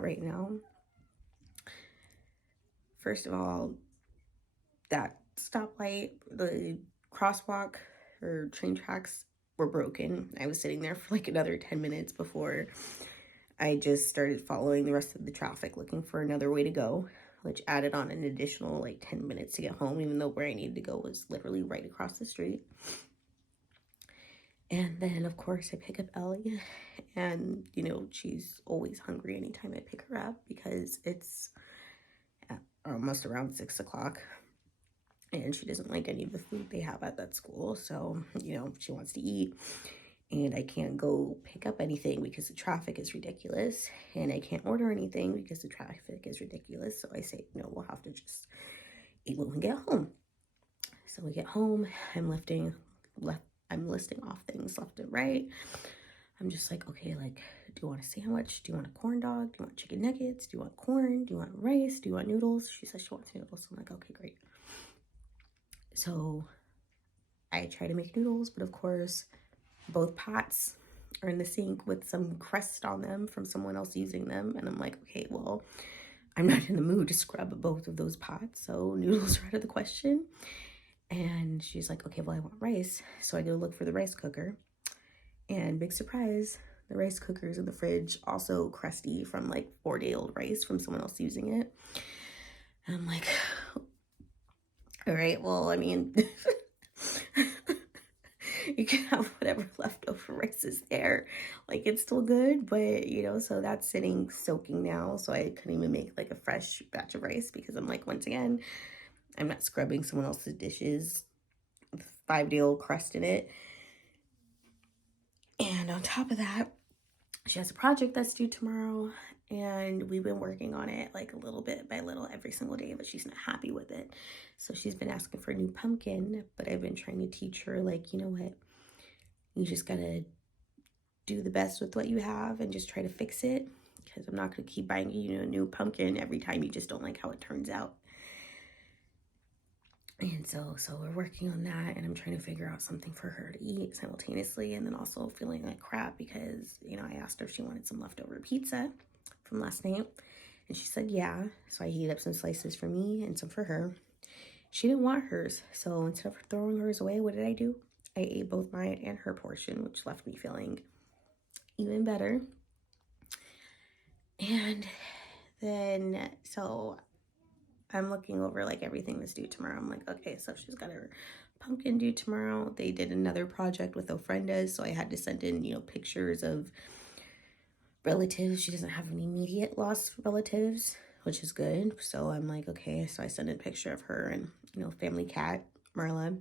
Right now. First of all, that stoplight, the crosswalk or train tracks were broken. I was sitting there for like another 10 minutes before I just started following the rest of the traffic looking for another way to go, which added on an additional like 10 minutes to get home, even though where I needed to go was literally right across the street. And then, of course, I pick up Ellie, and, you know, she's always hungry anytime I pick her up because it's almost around 6 o'clock, and she doesn't like any of the food they have at that school, so, you know, she wants to eat, and I can't go pick up anything because the traffic is ridiculous, and I can't order anything because the traffic is ridiculous, so I say, no, we'll have to just eat when we get home. So we get home, I'm listing off things left and right. I'm just like, okay, like, do you want a sandwich? Do you want a corn dog? Do you want chicken nuggets? Do you want corn? Do you want rice? Do you want noodles? She says she wants noodles. I'm like, okay, great. So I try to make noodles, but of course, both pots or in the sink with some crust on them from someone else using them. And I'm like, okay, well, I'm not in the mood to scrub both of those pots, so noodles are out of the question. And she's like, okay, well, I want rice. So I go look for the rice cooker. And big surprise, the rice cooker is in the fridge, also crusty from like 4-day-old rice from someone else using it. And I'm like, all right, well, I mean, you can have whatever leftover rice is there. Like, it's still good, but, you know, so that's sitting soaking now. So I couldn't even make like a fresh batch of rice because I'm like, once again, I'm not scrubbing someone else's dishes with 5-day-old crust in it. And on top of that, she has a project that's due tomorrow, and we've been working on it like a little bit by little every single day, but she's not happy with it. So she's been asking for a new pumpkin, but I've been trying to teach her, like, you know what, you just gotta do the best with what you have and just try to fix it, because I'm not gonna keep buying you a new pumpkin every time you just don't like how it turns out. And so we're working on that, and I'm trying to figure out something for her to eat simultaneously, and then also feeling like crap because, you know, I asked her if she wanted some leftover pizza from last night, and she said yeah. So I heated up some slices for me and some for her. She didn't want hers, so instead of throwing hers away, what did I do? I ate both mine and her portion, which left me feeling even better. And then, so I'm looking over like everything that's due tomorrow. I'm like, okay, so she's got her pumpkin due tomorrow. They did another project with ofrendas, so I had to send in, you know, pictures of relatives. She doesn't have any immediate lost relatives, which is good. So I'm like, okay, so I sent in a picture of her and, you know, family cat, Marla.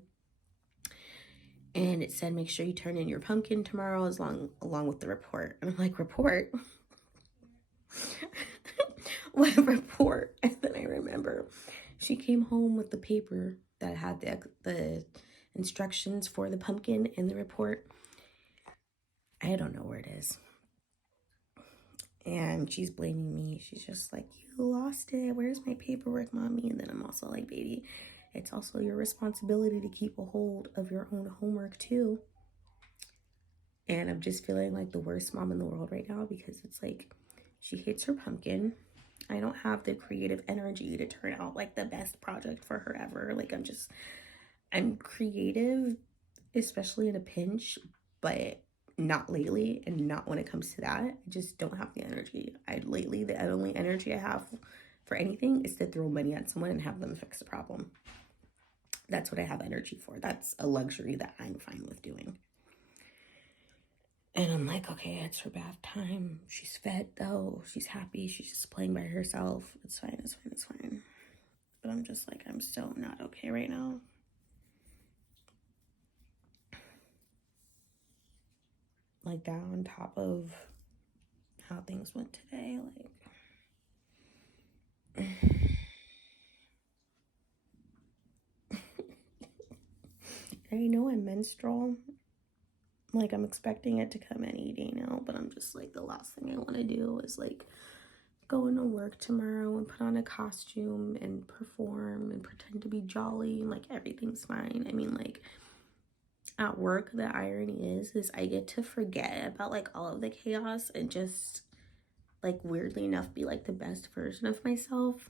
And it said, make sure you turn in your pumpkin tomorrow along with the report. And I'm like, report? What report? And then I remember she came home with the paper that had the instructions for the pumpkin in the report. I don't know where it is. And she's blaming me. She's just like, you lost it. Where's my paperwork, mommy? And then I'm also like, baby, it's also your responsibility to keep a hold of your own homework too. And I'm just feeling like the worst mom in the world right now, because it's like, she hates her pumpkin. I don't have the creative energy to turn out like the best project for her ever. Like, I'm creative, especially in a pinch, but not lately, and not when it comes to that. I just don't have the energy. Lately, the only energy I have for anything is to throw money at someone and have them fix the problem. That's what I have energy for. That's a luxury that I'm fine with doing. And I'm like, okay, it's her bath time. She's fed though. She's happy. She's just playing by herself. It's fine, it's fine, it's fine. But I'm just like, I'm still not okay right now. Like, that on top of how things went today, like... I know I'm menstrual. Like, I'm expecting it to come any day now, but I'm just like, the last thing I want to do is like go into work tomorrow and put on a costume and perform and pretend to be jolly and like everything's fine. I mean, like, at work, the irony is I get to forget about like all of the chaos and just like weirdly enough be like the best version of myself.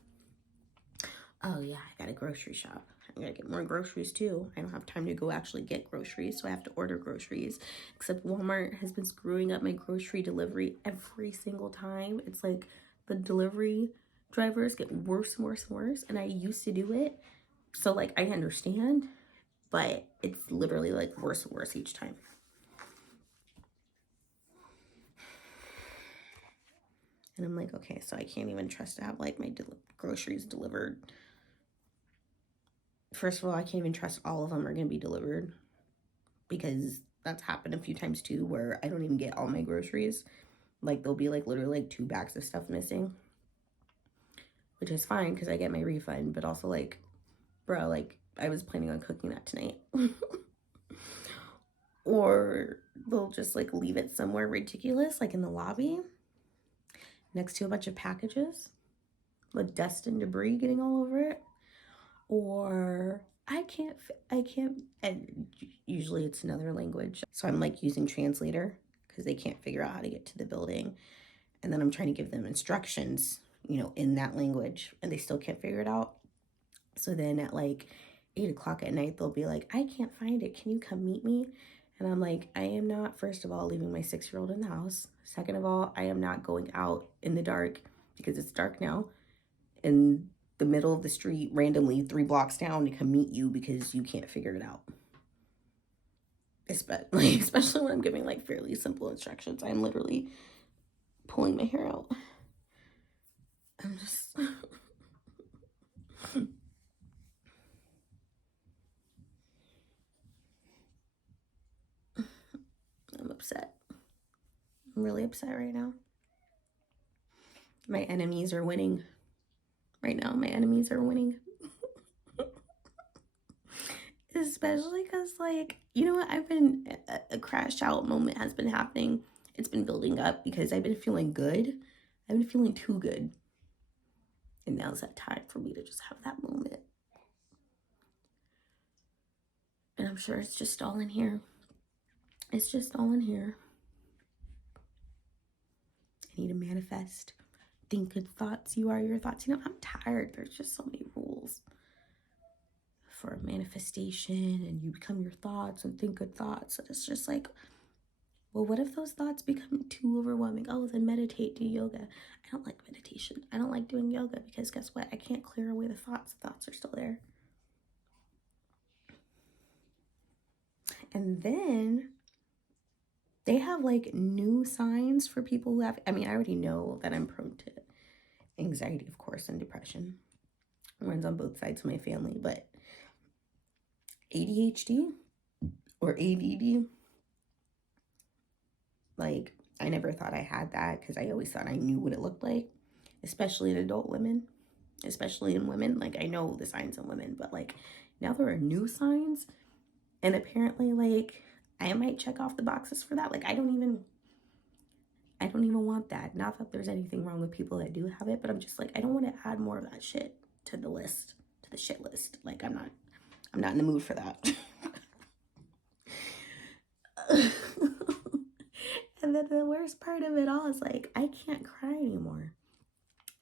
Oh yeah, I gotta grocery shop. I gotta get more groceries too. I don't have time to go actually get groceries, so I have to order groceries. Except Walmart has been screwing up my grocery delivery every single time. It's like the delivery drivers get worse and worse and worse, and I used to do it, so like I understand, but it's literally like worse and worse each time. And I'm like, okay, so I can't even trust to have like my groceries delivered. First of all, I can't even trust all of them are going to be delivered, because that's happened a few times too, where I don't even get all my groceries. Like, there'll be like literally like 2 bags of stuff missing, which is fine because I get my refund. But also like, bro, like I was planning on cooking that tonight. Or they'll just like leave it somewhere ridiculous, like in the lobby next to a bunch of packages with dust and debris getting all over it. Or I can't, and usually it's another language. So I'm like using translator because they can't figure out how to get to the building. And then I'm trying to give them instructions, you know, in that language, and they still can't figure it out. So then at like 8 o'clock at night, they'll be like, I can't find it. Can you come meet me? And I'm like, I am not, first of all, leaving my 6-year-old in the house. Second of all, I am not going out in the dark, because it's dark now, in the middle of the street, randomly 3 blocks down, to come meet you because you can't figure it out. Especially when I'm giving like fairly simple instructions. I'm literally pulling my hair out. I'm just... I'm upset. I'm really upset right now. My enemies are winning. Right now, my enemies are winning. Especially because, like, you know what? I've been, a crash out moment has been happening. It's been building up because I've been feeling good. I've been feeling too good. And now's that time for me to just have that moment. And I'm sure it's just all in here. It's just all in here. I need to manifest. Think good thoughts. You are your thoughts. You know, I'm tired. There's just so many rules for manifestation, and you become your thoughts and think good thoughts. And it's just like, well, what if those thoughts become too overwhelming? Oh, then meditate, do yoga. I don't like meditation. I don't like doing yoga because guess what? I can't clear away the thoughts. The thoughts are still there. And then they have like new signs for people who have, I mean, I already know that I'm prone to anxiety, of course, and depression. It runs on both sides of my family, but ADHD or ADD, like, I never thought I had that because I always thought I knew what it looked like, especially in adult women, especially in women. Like, I know the signs in women, but like now there are new signs, and apparently like I might check off the boxes for that. Like, I don't even want that. Not that there's anything wrong with people that do have it, but I'm just like, I don't want to add more of that shit to the list, to the shit list. Like, I'm not in the mood for that. And then the worst part of it all is like, I can't cry anymore.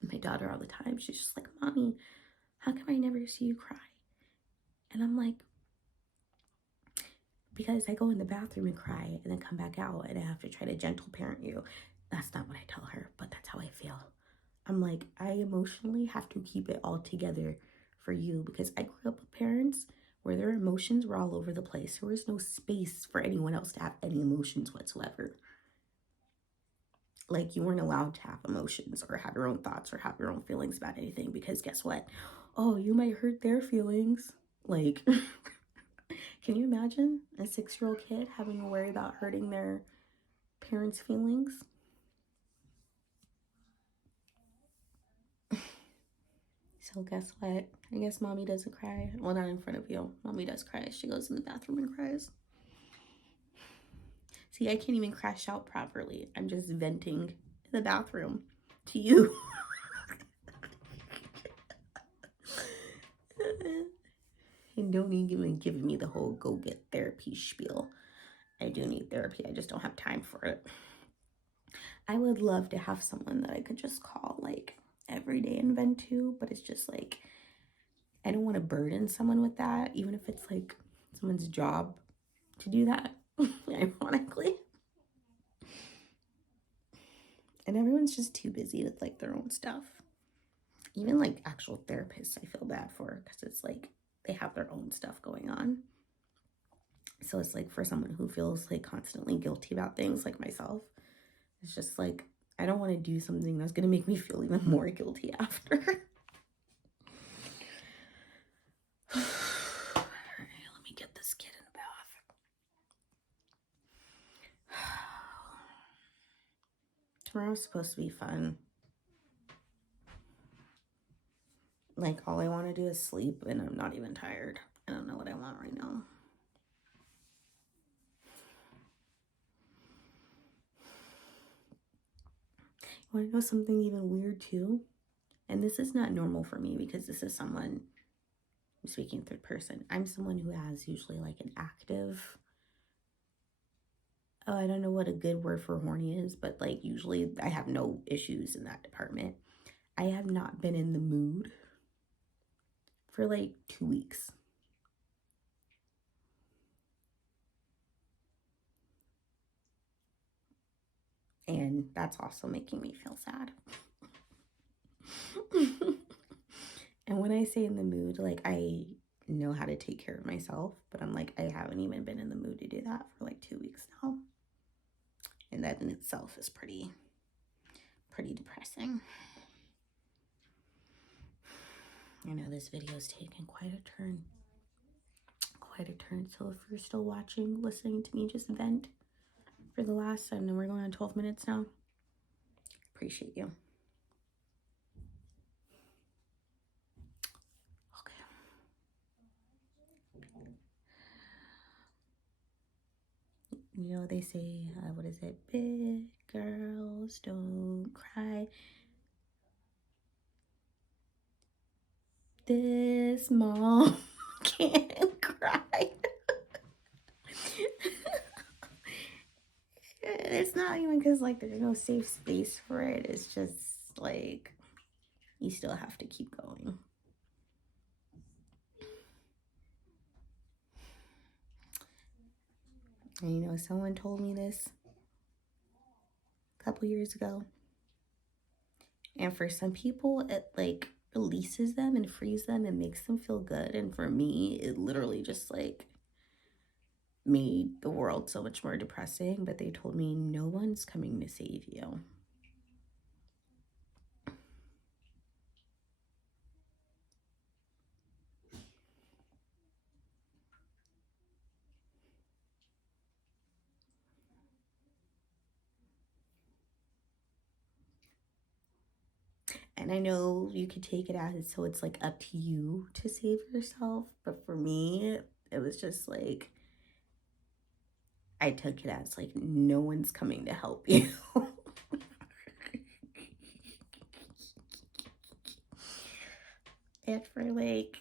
My daughter all the time, she's just like, Mommy, how come I never see you cry? And I'm like, because I go in the bathroom and cry and then come back out and I have to try to gentle parent you. That's not what I tell her, but that's how I feel. I'm like, I emotionally have to keep it all together for you because I grew up with parents where their emotions were all over the place. There was no space for anyone else to have any emotions whatsoever. Like, you weren't allowed to have emotions or have your own thoughts or have your own feelings about anything because guess what? Oh, you might hurt their feelings. Like, can you imagine a 6-year-old kid having to worry about hurting their parents' feelings? So guess what? I guess Mommy doesn't cry. Well, not in front of you. Mommy does cry. She goes in the bathroom and cries. See, I can't even crash out properly. I'm just venting in the bathroom to you. And don't even give me the whole go get therapy spiel. I do need therapy. I just don't have time for it. I would love to have someone that I could just call like every day and vent to, but it's just like, I don't want to burden someone with that, even if it's like someone's job to do that, ironically. And everyone's just too busy with like their own stuff. Even like actual therapists, I feel bad for because it's like they have their own stuff going on. So it's like for someone who feels like constantly guilty about things like myself, it's just like, I don't want to do something that's going to make me feel even more guilty after. All right, let me get this kid in the bath. Tomorrow's supposed to be fun. Like, all I want to do is sleep, and I'm not even tired. I don't know what I want right now. You want to know something even weird, too? And this is not normal for me because this is someone, I'm speaking third person. I'm someone who has usually like an active oh, I don't know what a good word for horny is, but like usually I have no issues in that department. I have not been in the mood for like 2 weeks. And that's also making me feel sad. And when I say in the mood, like I know how to take care of myself, but I'm like, I haven't even been in the mood to do that for like 2 weeks now. And that in itself is pretty depressing. I know this video is taking quite a turn. So if you're still watching, listening to me just vent for the last, I know we're going on 12 minutes now. Appreciate you. Okay. You know, they say, what is it? Big girls don't cry. This mom can't cry. It's not even because, like, there's no safe space for it. It's just, like, you still have to keep going. And, you know, someone told me this a couple years ago. And for some people, it, like, releases them and frees them and makes them feel good. And for me, it literally just, like, made the world so much more depressing. But they told me, no one's coming to save you. And I know you could take it as so it's like up to you to save yourself. But for me, it was just like, I took it as like, no one's coming to help you. And for like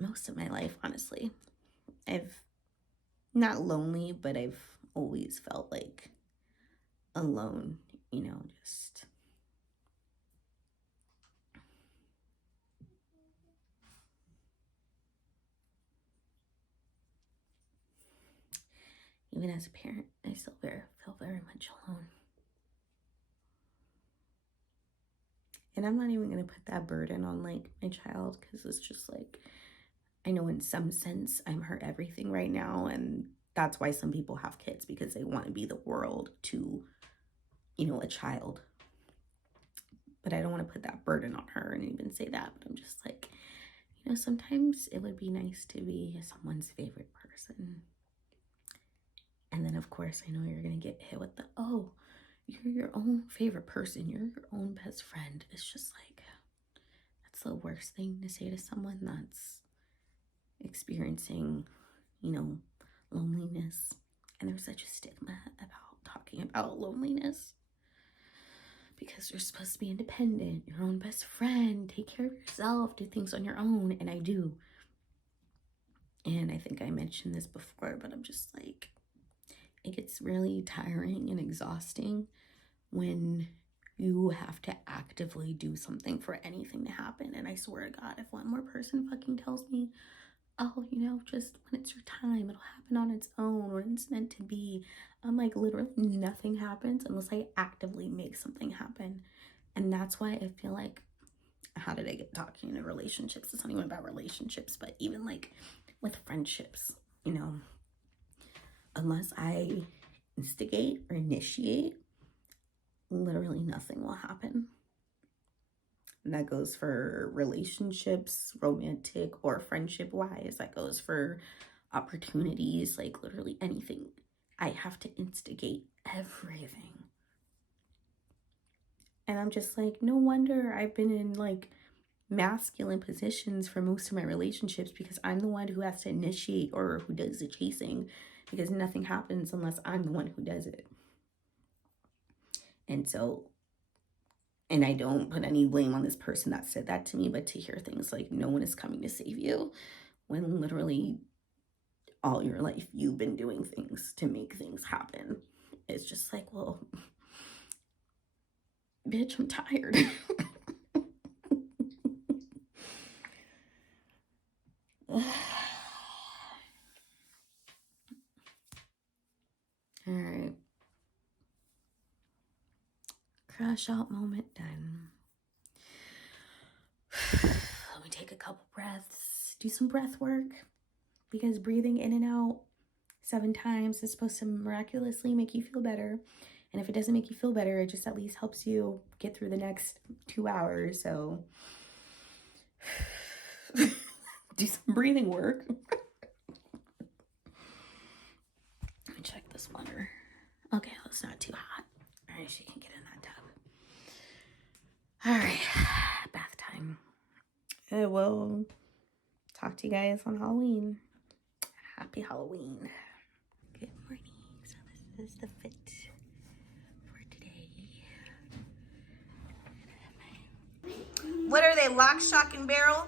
most of my life, honestly, I've not lonely, but I've always felt like alone, you know, just even as a parent, I still feel very much alone. And I'm not even going to put that burden on like my child, because it's just like, I know in some sense I'm her everything right now. And that's why some people have kids, because they want to be the world to, you know, a child. But I don't want to put that burden on her and even say that. But I'm just like, you know, sometimes it would be nice to be someone's favorite person. And then, of course, I know you're going to get hit with the, oh, you're your own favorite person. You're your own best friend. It's just like, that's the worst thing to say to someone that's experiencing, you know, loneliness. And there's such a stigma about talking about loneliness, because you're supposed to be independent, your own best friend, take care of yourself, do things on your own. And I do. And I think I mentioned this before, but I'm just like, it gets really tiring and exhausting when you have to actively do something for anything to happen. And I swear to God, if one more person fucking tells me, oh, you know, just when it's your time, it'll happen on its own, or it's meant to be, I'm like, literally nothing happens unless I actively make something happen. And that's why I feel like, how did I get talking in relationships? It's not even about relationships, but even like with friendships, you know, unless I instigate or initiate, literally nothing will happen. And that goes for relationships, romantic or friendship wise. That goes for opportunities, like literally anything. I have to instigate everything. And I'm just like, no wonder I've been in like masculine positions for most of my relationships, because I'm the one who has to initiate or who does the chasing, because nothing happens unless I'm the one who does it. And so, and I don't put any blame on this person that said that to me, but to hear things like, no one is coming to save you, when literally all your life you've been doing things to make things happen. it's just like, well, bitch, I'm tired. All right. Crash out moment done. Let me take a couple breaths. Do some breath work, because breathing in and out 7 times is supposed to miraculously make you feel better. And if it doesn't make you feel better, it just at least helps you get through the next 2 hours. So do some breathing work. Let me check this water. Okay, well, it's not too hot. All right, she can get in that tub. All right, bath time. I will talk to you guys on Halloween. Happy Halloween. Good morning. So this is the fit for today. What are they, lock, shock, and barrel?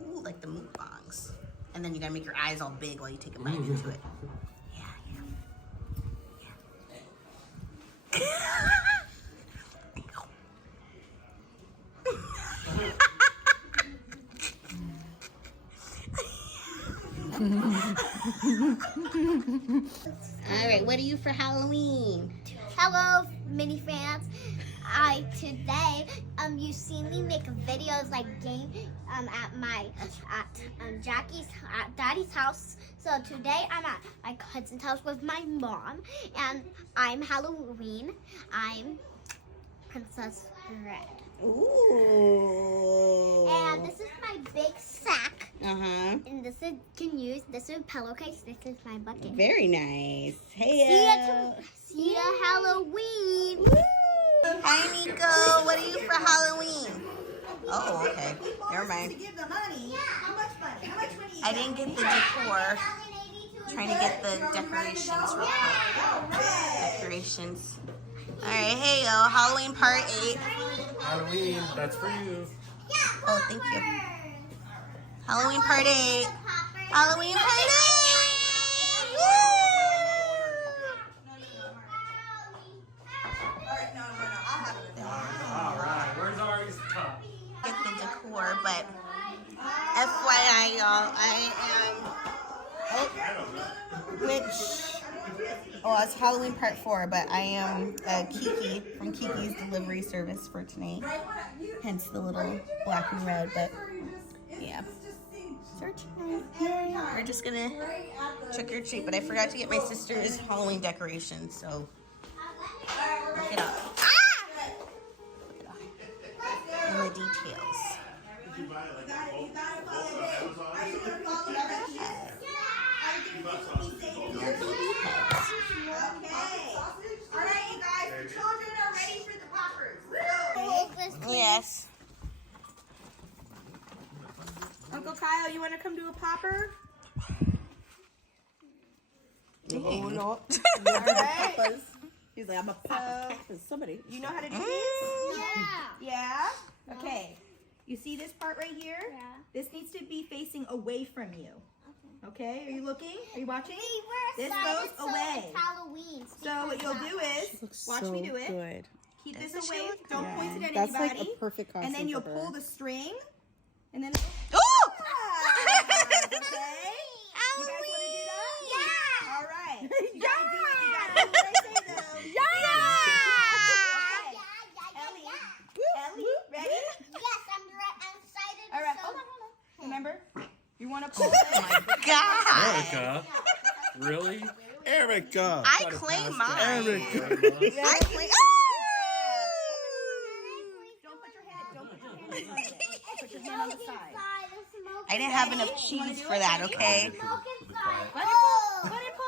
Ooh, like the mukbangs. And then you gotta make your eyes all big while you take a bite into it. Yeah. All right, what are you for Halloween? Hello, mini fans. Today you see me make videos like game at Jackie's Daddy's house. So today I'm at my cousin's house with my mom, and I'm Halloween. I'm Princess Red. Ooh. And this is my big sack. Uh-huh. And this is this is pillowcase. This is my bucket. Very nice. Hey. See ya Halloween. Hi, Nico. What are you for Halloween? Oh, okay. Never mind. To give the money. How much money? How much money? I didn't get the decor. Trying to get the decorations real quick. Decorations. All right. Hey, yo. Halloween part 8. Halloween, that's for you. Oh, thank you. Halloween part 8. Halloween part 8. Woo! All right, where's Ari's cup? Get the decor, but FYI, y'all, I am, it's Halloween part 4, but I am Kiki from Kiki's delivery service for tonight, hence the little black and red, but yeah. We're just gonna trick or treat, but I forgot to get my sister's Halloween decorations, so look it up. And the details. Alright, you guys, the children are ready for the poppers. Yes. Uncle Kyle, you want to come do a popper? Oh, no. Alright. He's like, I'm a popper. Somebody. You know how to do this? Yeah? Okay. You see this part right here? Yeah. This needs to be facing away from you. Okay? Are you looking? Are you watching? This Excited, goes away. It's Halloween. So what you'll do is, watch me do it. Good. Keep this That's away. what Don't Yeah. point it at That's anybody. like a perfect costume. And then you'll for pull her. the string. And then... Oh! Okay? You guys want to do that? Yeah. All right. You gotta do it. You gotta do what I say, though. Ellie, ready? Yes, I'm excited. All right. So- Hold on. Remember, you want to pull Oh my God. Erica, really? Erica. I claim mine. Erica. I claim. Don't put your hand. Don't put your hand in front of it. Put your hand on the side. I didn't have enough cheese for that, okay?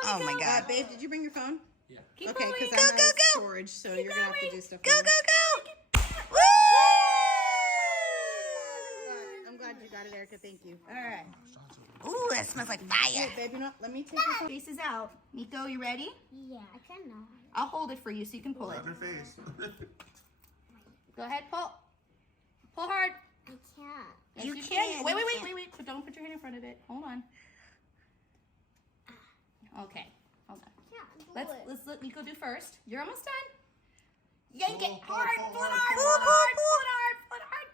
Oh my God. Babe, did you bring your phone? Yeah. Okay, because Go, I'm go, out of go. storage, so you're gonna have to do stuff. Go, on go, it. go. Woo! I'm glad you got it, Erica. Thank you. All right. Ooh, that smells like fire. Hey, babe, you know, let me take this off. Faces out. Nico, you ready? Yeah, I cannot. I'll hold it for you so you can pull it. Your face. Go ahead, pull. Pull hard. I can't. Yes, You can. can. Wait. But don't put your hand in front of it. Hold on. Okay. Hold on. Let's let Nico do first. You're almost done. Yank it hard. Pull it hard. Pull it hard. Pull it hard.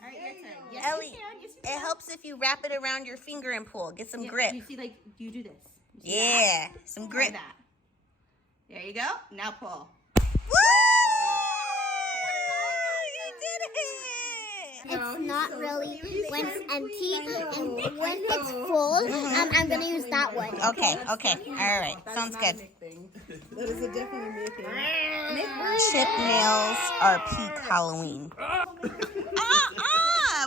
All right, your turn. Yes, Ellie, you can. Yes, you it can. helps if you wrap it around your finger and pull. Get some grip. You see, like, you do this. You see Yeah, some that? grip. Like that. There you go. Now pull. Woo! You did it! It's not really when it's empty, and when it's full, I'm gonna use that one. Okay. All right. Sounds good. That is definitely me thing. Chip nails are peak Halloween.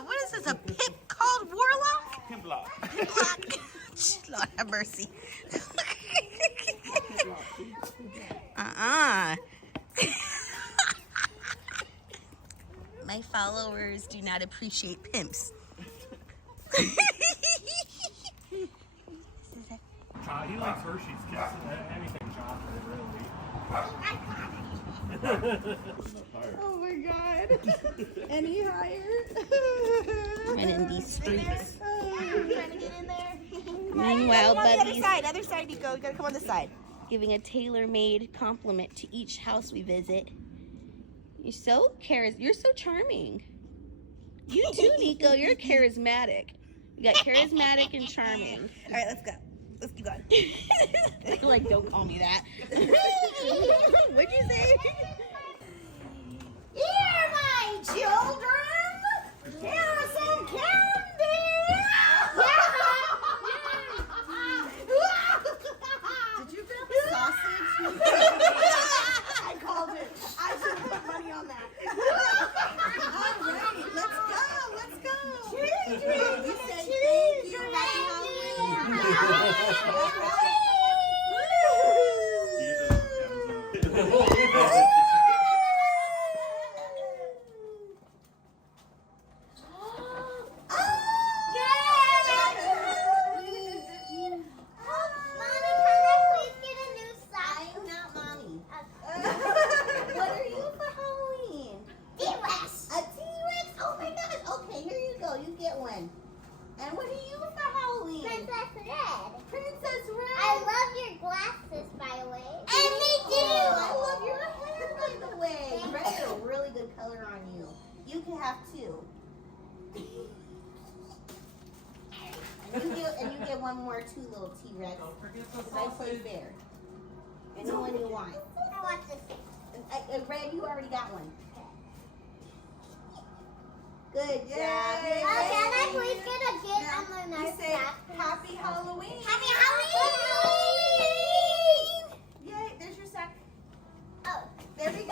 What is this? A pit called Warlock? Pimplock. Lord have mercy. My followers do not appreciate pimps. He likes Hershey's Kisses. Anything chocolate, really. Oh my god. Any higher? Running these streets. Trying to get in there. Meanwhile, Come on the other Buddy's side. Other side, Nico. You gotta come on this side. giving a tailor-made compliment to each house we visit. You're so charming. You too, Nico. You're charismatic. You got charismatic and charming. All right, let's go. Let's keep going. Like, don't call me that. What'd you say? Here, my children! Here's some candy! Did you grab a sausage? I called it. I should put money on that. All right, let's go. Children, You say children, Happy And what are you for Halloween? Princess Red. Princess Red. I love your glasses, by the way. And me Oh, too. I love your hair, by the way. Red is a really good color on you. You can have two. And you get one more too, little T-Rex. Because I play fair. Anyone you want. I want this. Red, you already got one. Good job. Can I please get a gift on the You next say Happy Halloween. Happy Halloween! Yay, there's your sack. Oh. There we go.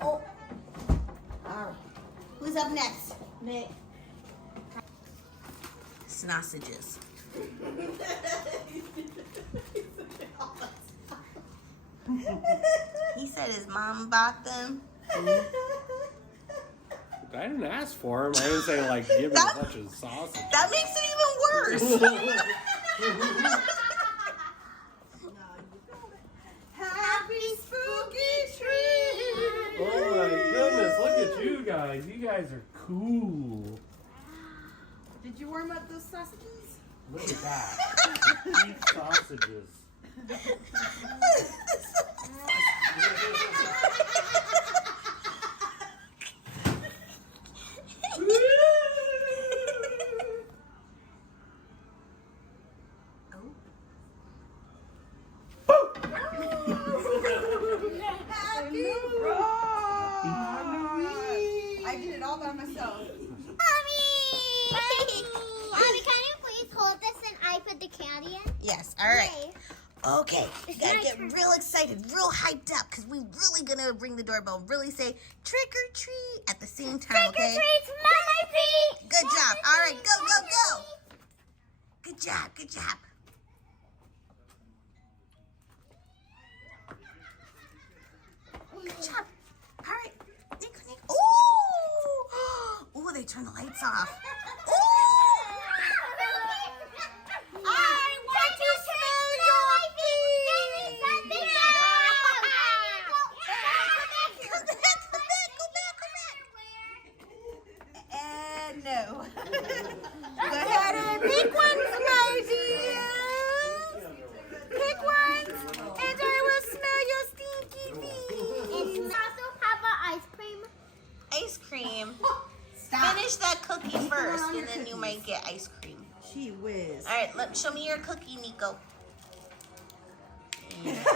Oh. All right. Who's up next? Nick. Sausages. He said his mom bought them. I didn't ask for him. I didn't say, like, give him a bunch of sausage. That makes it even worse. Happy spooky tree. Oh my goodness, look at you guys. You guys are cool. Did you warm up those sausages? Look at that. Eat sausages. I did it all by myself. Mommy, can you please hold this and I put the candy in? Yes, all right. Okay. Okay, you It's gotta my get turn. real excited, real hyped up, because we really gonna ring the doorbell, really say trick or treat at the same time, okay? Trick or treat, Mama treat. Good job. All right, go, go, go. Good job, good job. Good job. All right. Ooh! Ooh, they turned the lights off. Ooh! I want to smell your feet. Go ahead and pick one, my dears. Pick one, and I will smell your stinky feet. And also have an ice cream. Ice cream. Stop. Finish that cookie first, and then you might get ice cream. Gee whiz. All right, show me your cookie, Nico. Yeah. All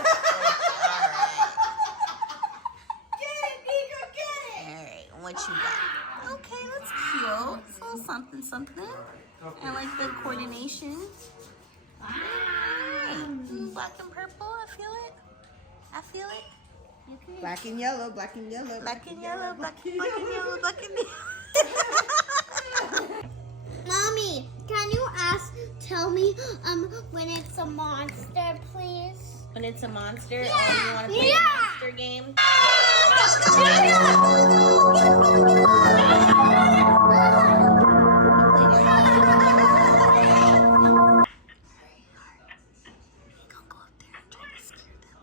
Get it, Nico, get it. right, what you got? Okay, that's cute. It's a little something, something. I like the coordination. Black and purple, I feel it. I feel it. Black and yellow, black and yellow. Black and yellow, black and yellow, black and yellow. Mommy, can you tell me when it's a monster, please? When it's a monster, Yeah. oh, you want to play Yeah. the monster game? Go up there and try to scare them.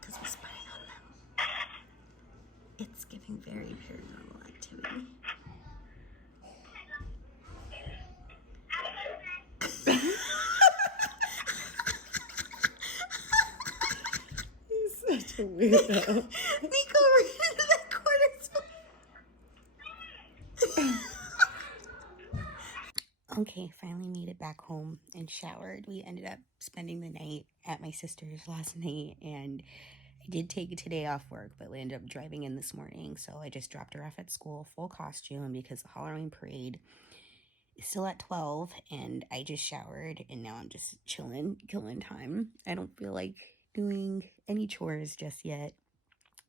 Because we're spying on them. It's giving very paranormal activity. He's such a weirdo. Nico ran into that corner. Okay, finally made it back home and showered. We ended up spending the night at my sister's last night, and I did take today off work, but we ended up driving in this morning, so I just dropped her off at school, full costume, because the Halloween parade is still at 12, and I just showered, and now I'm just chilling, killing time. I don't feel like doing any chores just yet.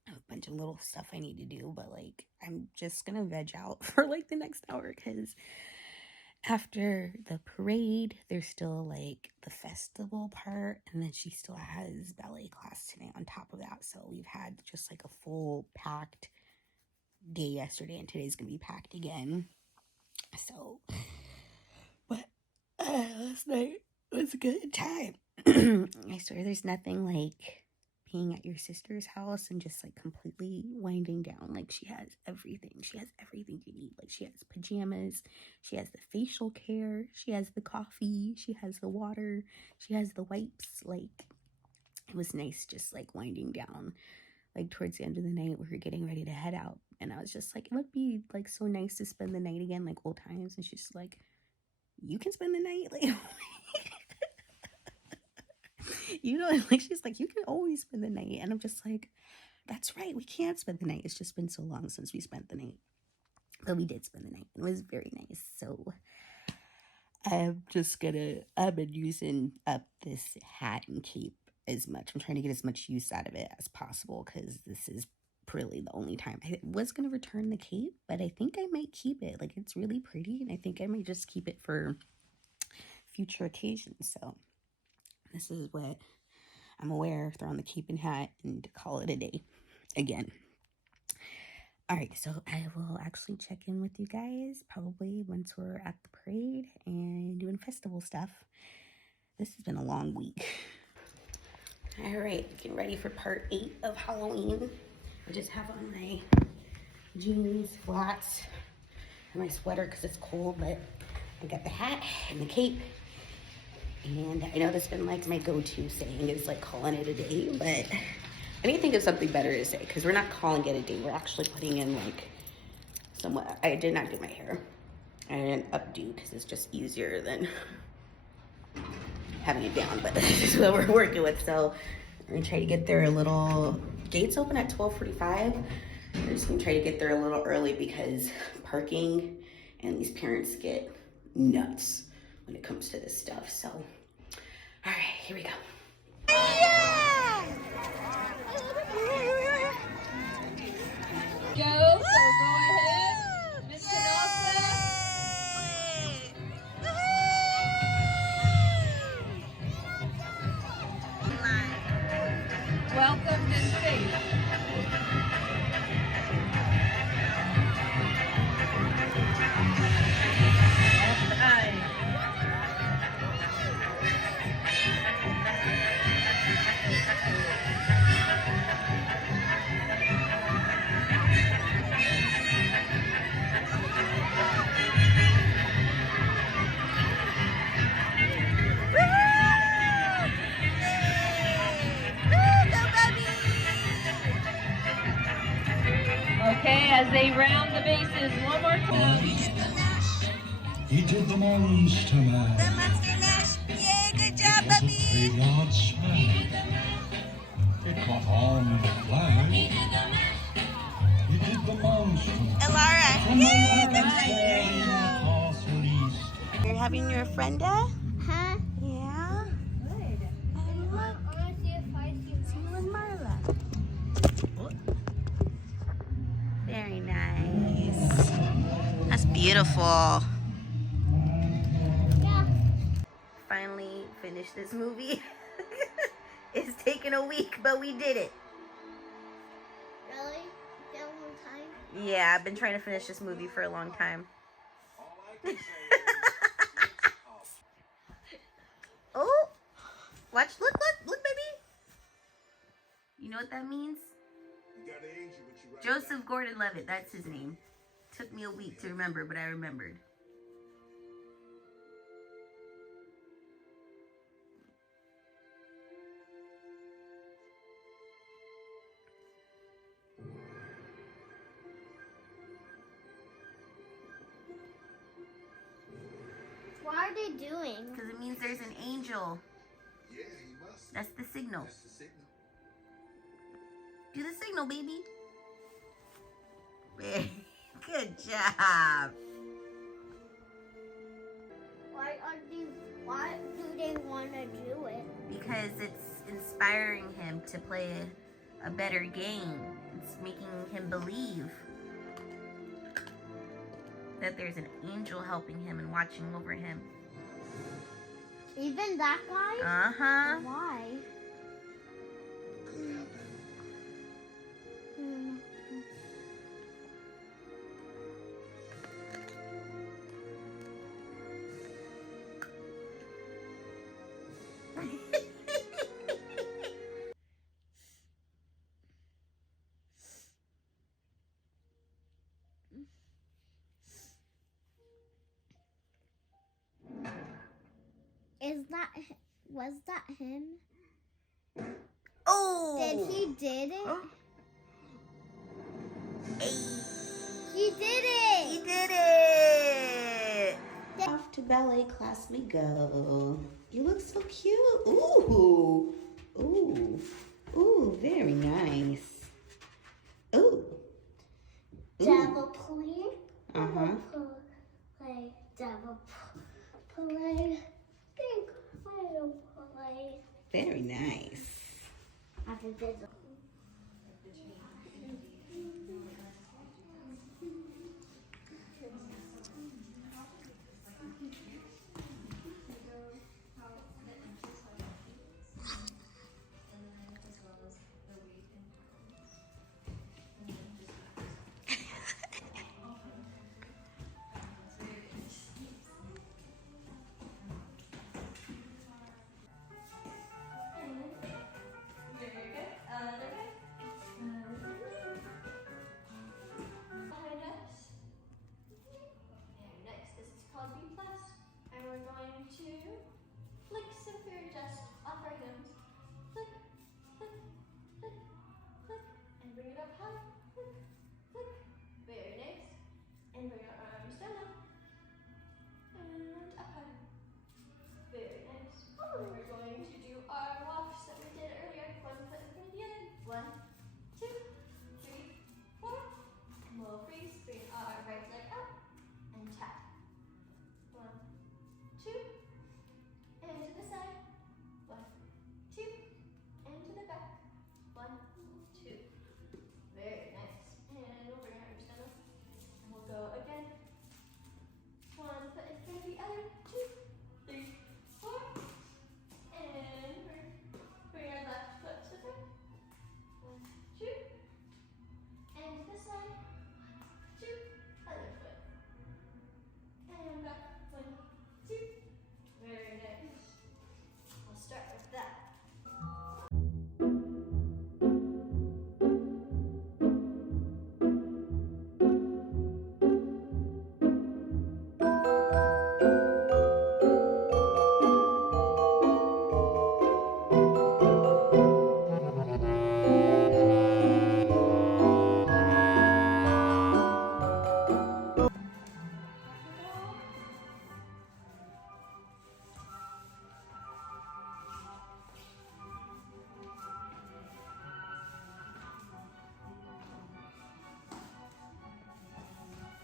I have a bunch of little stuff I need to do, but like I'm just gonna veg out for like the next hour, because after the parade there's still like the festival part, and then she still has ballet class today on top of that. So we've had just like a full packed day yesterday, and today's gonna be packed again. So but last night was a good time. I swear there's nothing like being at your sister's house and just like completely winding down. Like she has everything. She has everything you need. Like she has pajamas, she has the facial care, she has the coffee, she has the water, she has the wipes. Like it was nice just like winding down. Like towards the end of the night we were getting ready to head out, and I was just like, it would be like so nice to spend the night again, like old times. And she's like, you can spend the night, like you know, like she's like, you can always spend the night. And I'm just like, that's right, we can't spend the night. It's just been so long since we spent the night, but we did spend the night. It was very nice. So I've been using up this hat and cape as much. I'm trying to get as much use out of it as possible, because this is really the only time. I was going to return the cape, but I think I might keep it. Like it's really pretty, and I think I might just keep it for future occasions. So this is what I'm aware of. Throw on the cape and hat and call it a day again. All right, so I will actually check in with you guys probably once we're at the parade and doing festival stuff. This has been a long week. All right, getting ready for part 8 of Halloween. I just have on my jeans, flats, and my sweater because it's cold, but I got the hat and the cape. And I know that's been like my go-to saying is like calling it a day, but I need to think of something better to say, because we're not calling it a day. We're actually putting in like somewhat. I did not do my hair. I didn't updo because it's just easier than having it down, but this is what we're working with. So we're gonna try to get there a little, gates open at 12:45. We're just gonna try to get there a little early because parking and these parents get nuts when it comes to this stuff. So, all right, here we go. Go ahead, Miss Canasta. Welcome to the stage. All right. He did the monster mash. The monster mash. Yay, good job, It was a puppy. graveyard smash. It caught on the flash. He did the monster mash. Elara. From the Yay, rabbit's den in the castle east. You're having your frienda? Huh? Yeah. Good. I love I want to see if I see you and Marla. Very nice. That's beautiful. Yeah. Finally finished this movie. It's taken a week, but we did it. Really? That one time? Yeah, I've been trying to finish this movie for a long time. Oh, watch, look, baby. You know what that means? Joseph Gordon-Levitt, that's his name. Took me a week to remember, but I remembered. What are they doing? Because it means there's an angel. Yeah, he must. That's the signal. That's the signal. Do the signal, baby. Good job. Why do they want to do it? Because it's inspiring him to play a better game. It's making him believe that there's an angel helping him and watching over him. Even that guy? Uh-huh. Why? Could happen. Hmm. Was that him? Oh! Did it? Hey. He did it! He did it! Off to ballet class we go. You look so cute. Ooh. Ooh. Ooh, very nice. Ooh. Double play. Uh-huh. Play. Double play. Pink. Play. Very nice. After this.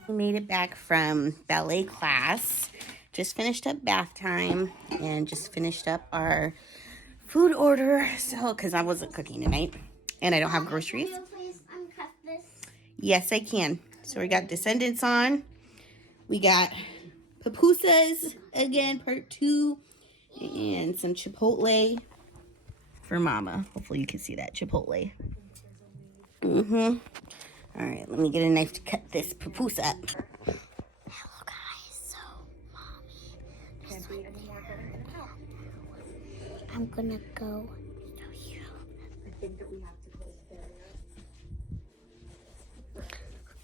We made it back from ballet class. Just finished up bath time and just finished up our food order. So, because I wasn't cooking tonight and I don't have groceries. Can you please uncut this? Yes, I can. So we got Descendants on. We got pupusas again, part 2, and some Chipotle for Mama. Hopefully you can see that Chipotle. All right, let me get a knife to cut this pupusa up. Hello guys, so Mommy, I'm gonna go show you.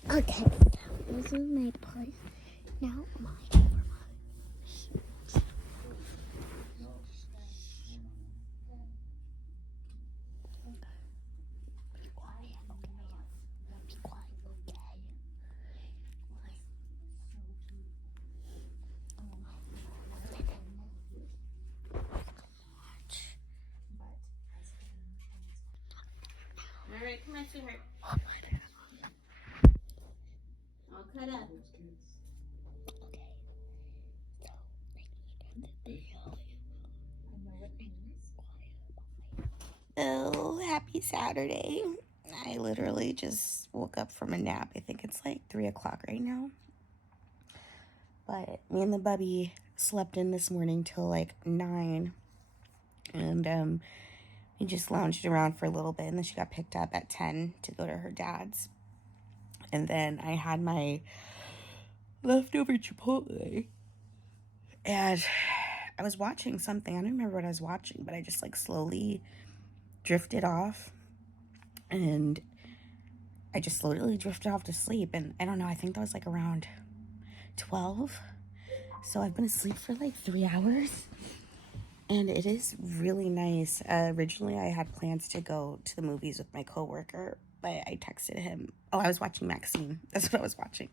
Okay, this is my place. Now my All right, come on, sweetheart. I'll cut up. Oh, happy Saturday. I literally just woke up from a nap. I think it's like 3 o'clock right now. But me and the bubby slept in this morning till like 9. And we just lounged around for a little bit. And then she got picked up at 10 to go to her dad's. And then I had my leftover Chipotle. And I was watching something. I don't remember what I was watching, but I just like slowly drifted off. And I just slowly drifted off to sleep. And I don't know, I think that was like around 12. So I've been asleep for like 3 hours. And it is really nice. Originally, I had plans to go to the movies with my coworker, but I texted him. Oh, I was watching Maxine. That's what I was watching.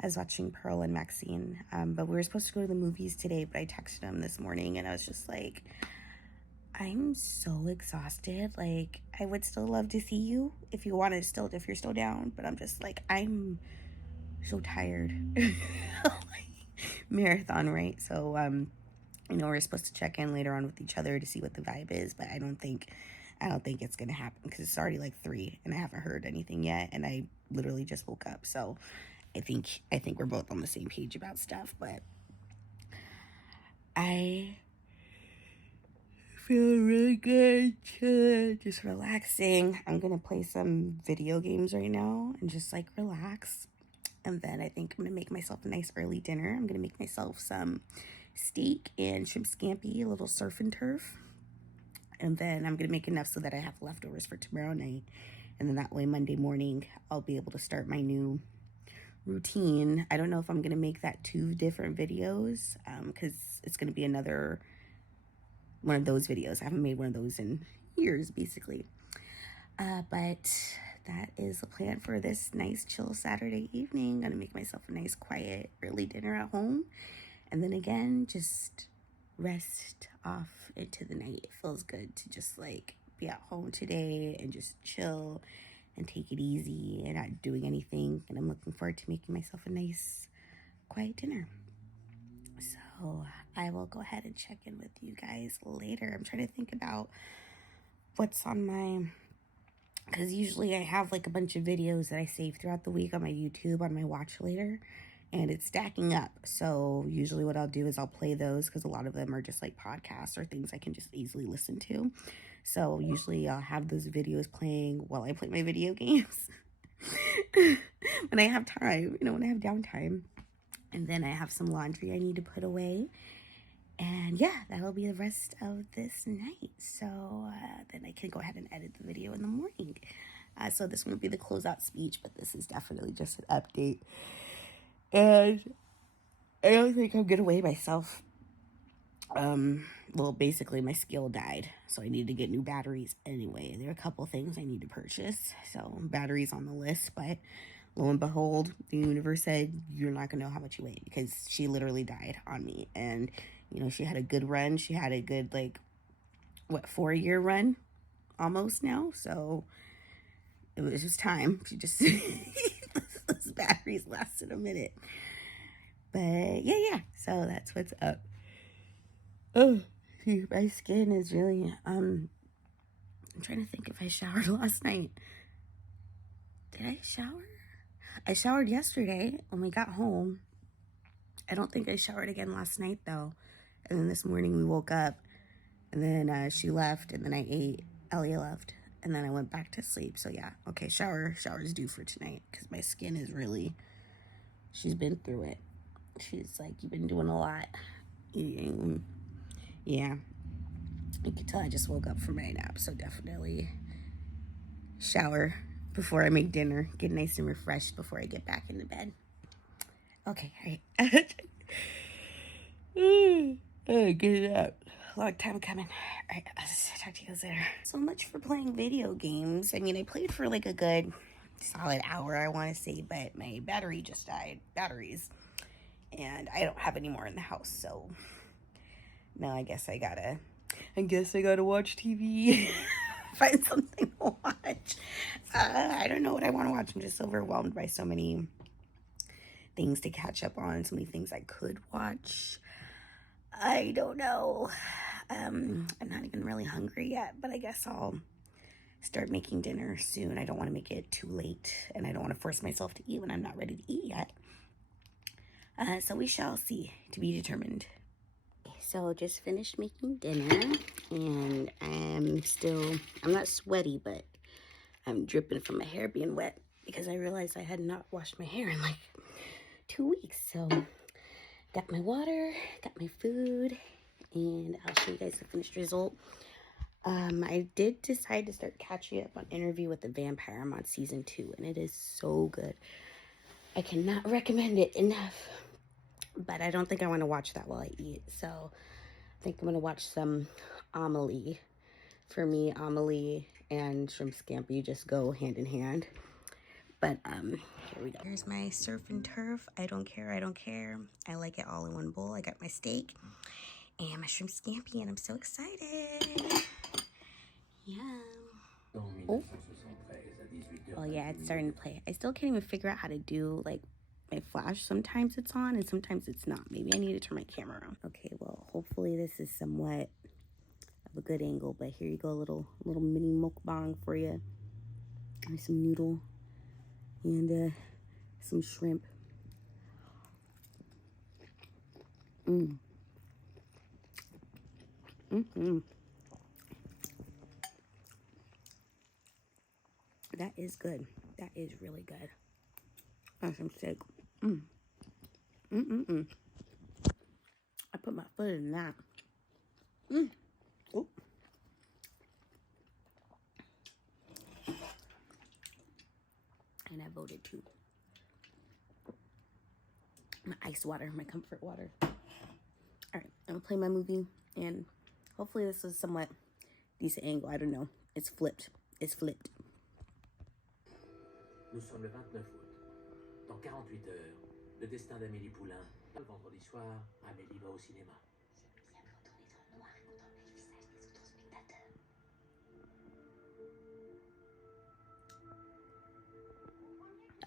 I was watching Pearl and Maxine. But we were supposed to go to the movies today, but I texted him this morning, and I was just like, I'm so exhausted. Like, I would still love to see you if you wanted still, if you're still down. But I'm just like, I'm so tired. Marathon, right? So, you know, we're supposed to check in later on with each other to see what the vibe is, but I don't think it's gonna happen because it's already like 3 and I haven't heard anything yet, and I literally just woke up. So I think we're both on the same page about stuff, but I feel really good, chilling, just relaxing. I'm gonna play some video games right now and just like relax. And then I think I'm gonna make myself a nice early dinner. I'm gonna make myself some steak and shrimp scampi, a little surf and turf. And then I'm gonna make enough so that I have leftovers for tomorrow night. And then that way Monday morning, I'll be able to start my new routine. I don't know if I'm gonna make that 2 different videos, because it's gonna be another one of those videos. I haven't made one of those in years, basically. But that is the plan for this nice chill Saturday evening. Gonna make myself a nice quiet early dinner at home, and then again just rest off into the night. It feels good to just like be at home today and just chill and take it easy and not doing anything. And I'm looking forward to making myself a nice quiet dinner. So I will go ahead and check in with you guys later. I'm trying to think about what's on my, because usually I have like a bunch of videos that I save throughout the week on my YouTube, on my watch later, and it's stacking up. So usually what I'll do is I'll play those because a lot of them are just like podcasts or things I can just easily listen to. So usually I'll have those videos playing while I play my video games when I have time, you know, when I have downtime. And then I have some laundry I need to put away. And yeah, that'll be the rest of this night. So then I can go ahead and edit the video in the morning. So this won't be the closeout speech, but this is definitely just an update. And I don't think I'm gonna weigh myself. Well, basically my scale died, so I need to get new batteries anyway. There are a couple things I need to purchase, so batteries on the list, but lo and behold, the universe said, you're not gonna know how much you weigh, because she literally died on me. And you know, she had a good run. She had a good, like, what, 4-year run almost now. So it was just time. She just, let's batteries lasted a minute. But yeah, so that's what's up. Oh, my skin is really, I'm trying to think if I showered last night. Did I shower? I showered yesterday when we got home. I don't think I showered again last night though. And then this morning we woke up, and then she left, and then I ate. Ellie left, and then I went back to sleep. So yeah, okay, shower's due for tonight because my skin is really, she's been through it. She's like, you've been doing a lot. Yeah, you can tell I just woke up from my nap, so definitely shower before I make dinner, get nice and refreshed before I get back into bed. Okay, all right. Oh, get it up. Long time coming. All right, I'll talk to you guys later. So much for playing video games. I mean, I played for like a good solid hour, I want to say, but my battery just died. Batteries. And I don't have any more in the house, so now I guess I gotta watch TV. Find something to watch. I don't know what I want to watch. I'm just overwhelmed by so many things to catch up on, so many things I could watch. I don't know. I'm not even really hungry yet, but I guess I'll start making dinner soon. I don't want to make it too late, and I don't want to force myself to eat when I'm not ready to eat yet. So we shall see, to be determined. So just finished making dinner, and I'm not sweaty, but I'm dripping from my hair being wet because I realized I had not washed my hair in like 2 weeks. So got my water, got my food, and I'll show you guys the finished result. I did decide to start catching up on Interview with the Vampire. I'm on season 2, and it is so good. I cannot recommend it enough. But I don't think I want to watch that while I eat. So I think I'm going to watch some Amelie. For me, Amelie and shrimp scampi just go hand in hand. But here we go. Here's my surf and turf. I don't care. I like it all in one bowl. I got my steak and my shrimp scampi, and I'm so excited. Yeah. Oh. Oh yeah, it's starting to play. I still can't even figure out how to do like my flash. Sometimes it's on and sometimes it's not. Maybe I need to turn my camera on. Okay, well, hopefully this is somewhat of a good angle, but here you go, a little mini mukbang for you. There's some noodle and some shrimp. That is good. That is really good. That's some steak. I put my foot in that. Oh. And I voted too. My ice water, my comfort water. All right, I'm gonna play my movie, and hopefully this is somewhat decent angle. I don't know. It's flipped. It's flipped. Nous sommes le 29 août. Dans 48 heures, le destin d'Amélie Poulain. Le vendredi soir, Amélie va au cinéma. J'aime bien quand on est dans le noir et qu'on enlève le visage des autres spectateurs.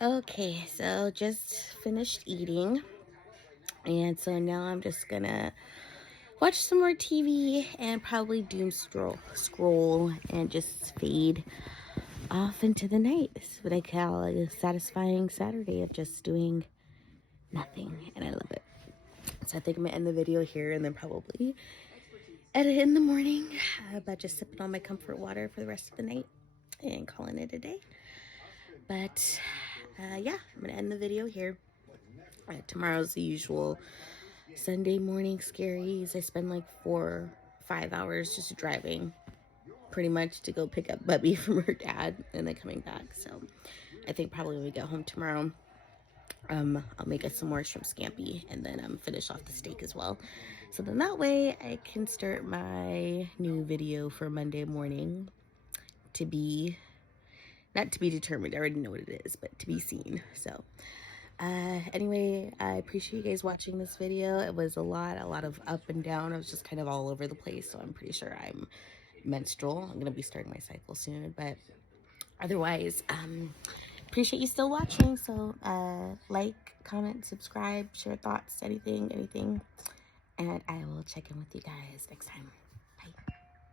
Okay, so just finished eating, and so now I'm just gonna watch some more TV and probably doom scroll and just fade off into the night. This is what I call a satisfying Saturday of just doing nothing, and I love it. So I think I'm gonna end the video here and then probably edit in the morning about just sipping on my comfort water for the rest of the night and calling it a day. But yeah, I'm gonna end the video here. Tomorrow's the usual Sunday morning scaries. I spend like 4 or 5 hours just driving pretty much to go pick up Bubby from her dad and then coming back. So I think probably when we get home tomorrow, I'll make us some more shrimp scampi and then finish off the steak as well. So then that way I can start my new video for Monday morning to be, not to be determined, I already know what it is, but to be seen. So anyway, I appreciate you guys watching this video. It was a lot of up and down. I was just kind of all over the place, so I'm pretty sure I'm menstrual. I'm gonna be starting my cycle soon, but otherwise, appreciate you still watching. So like, comment, subscribe, share thoughts, anything. And I will check in with you guys next time.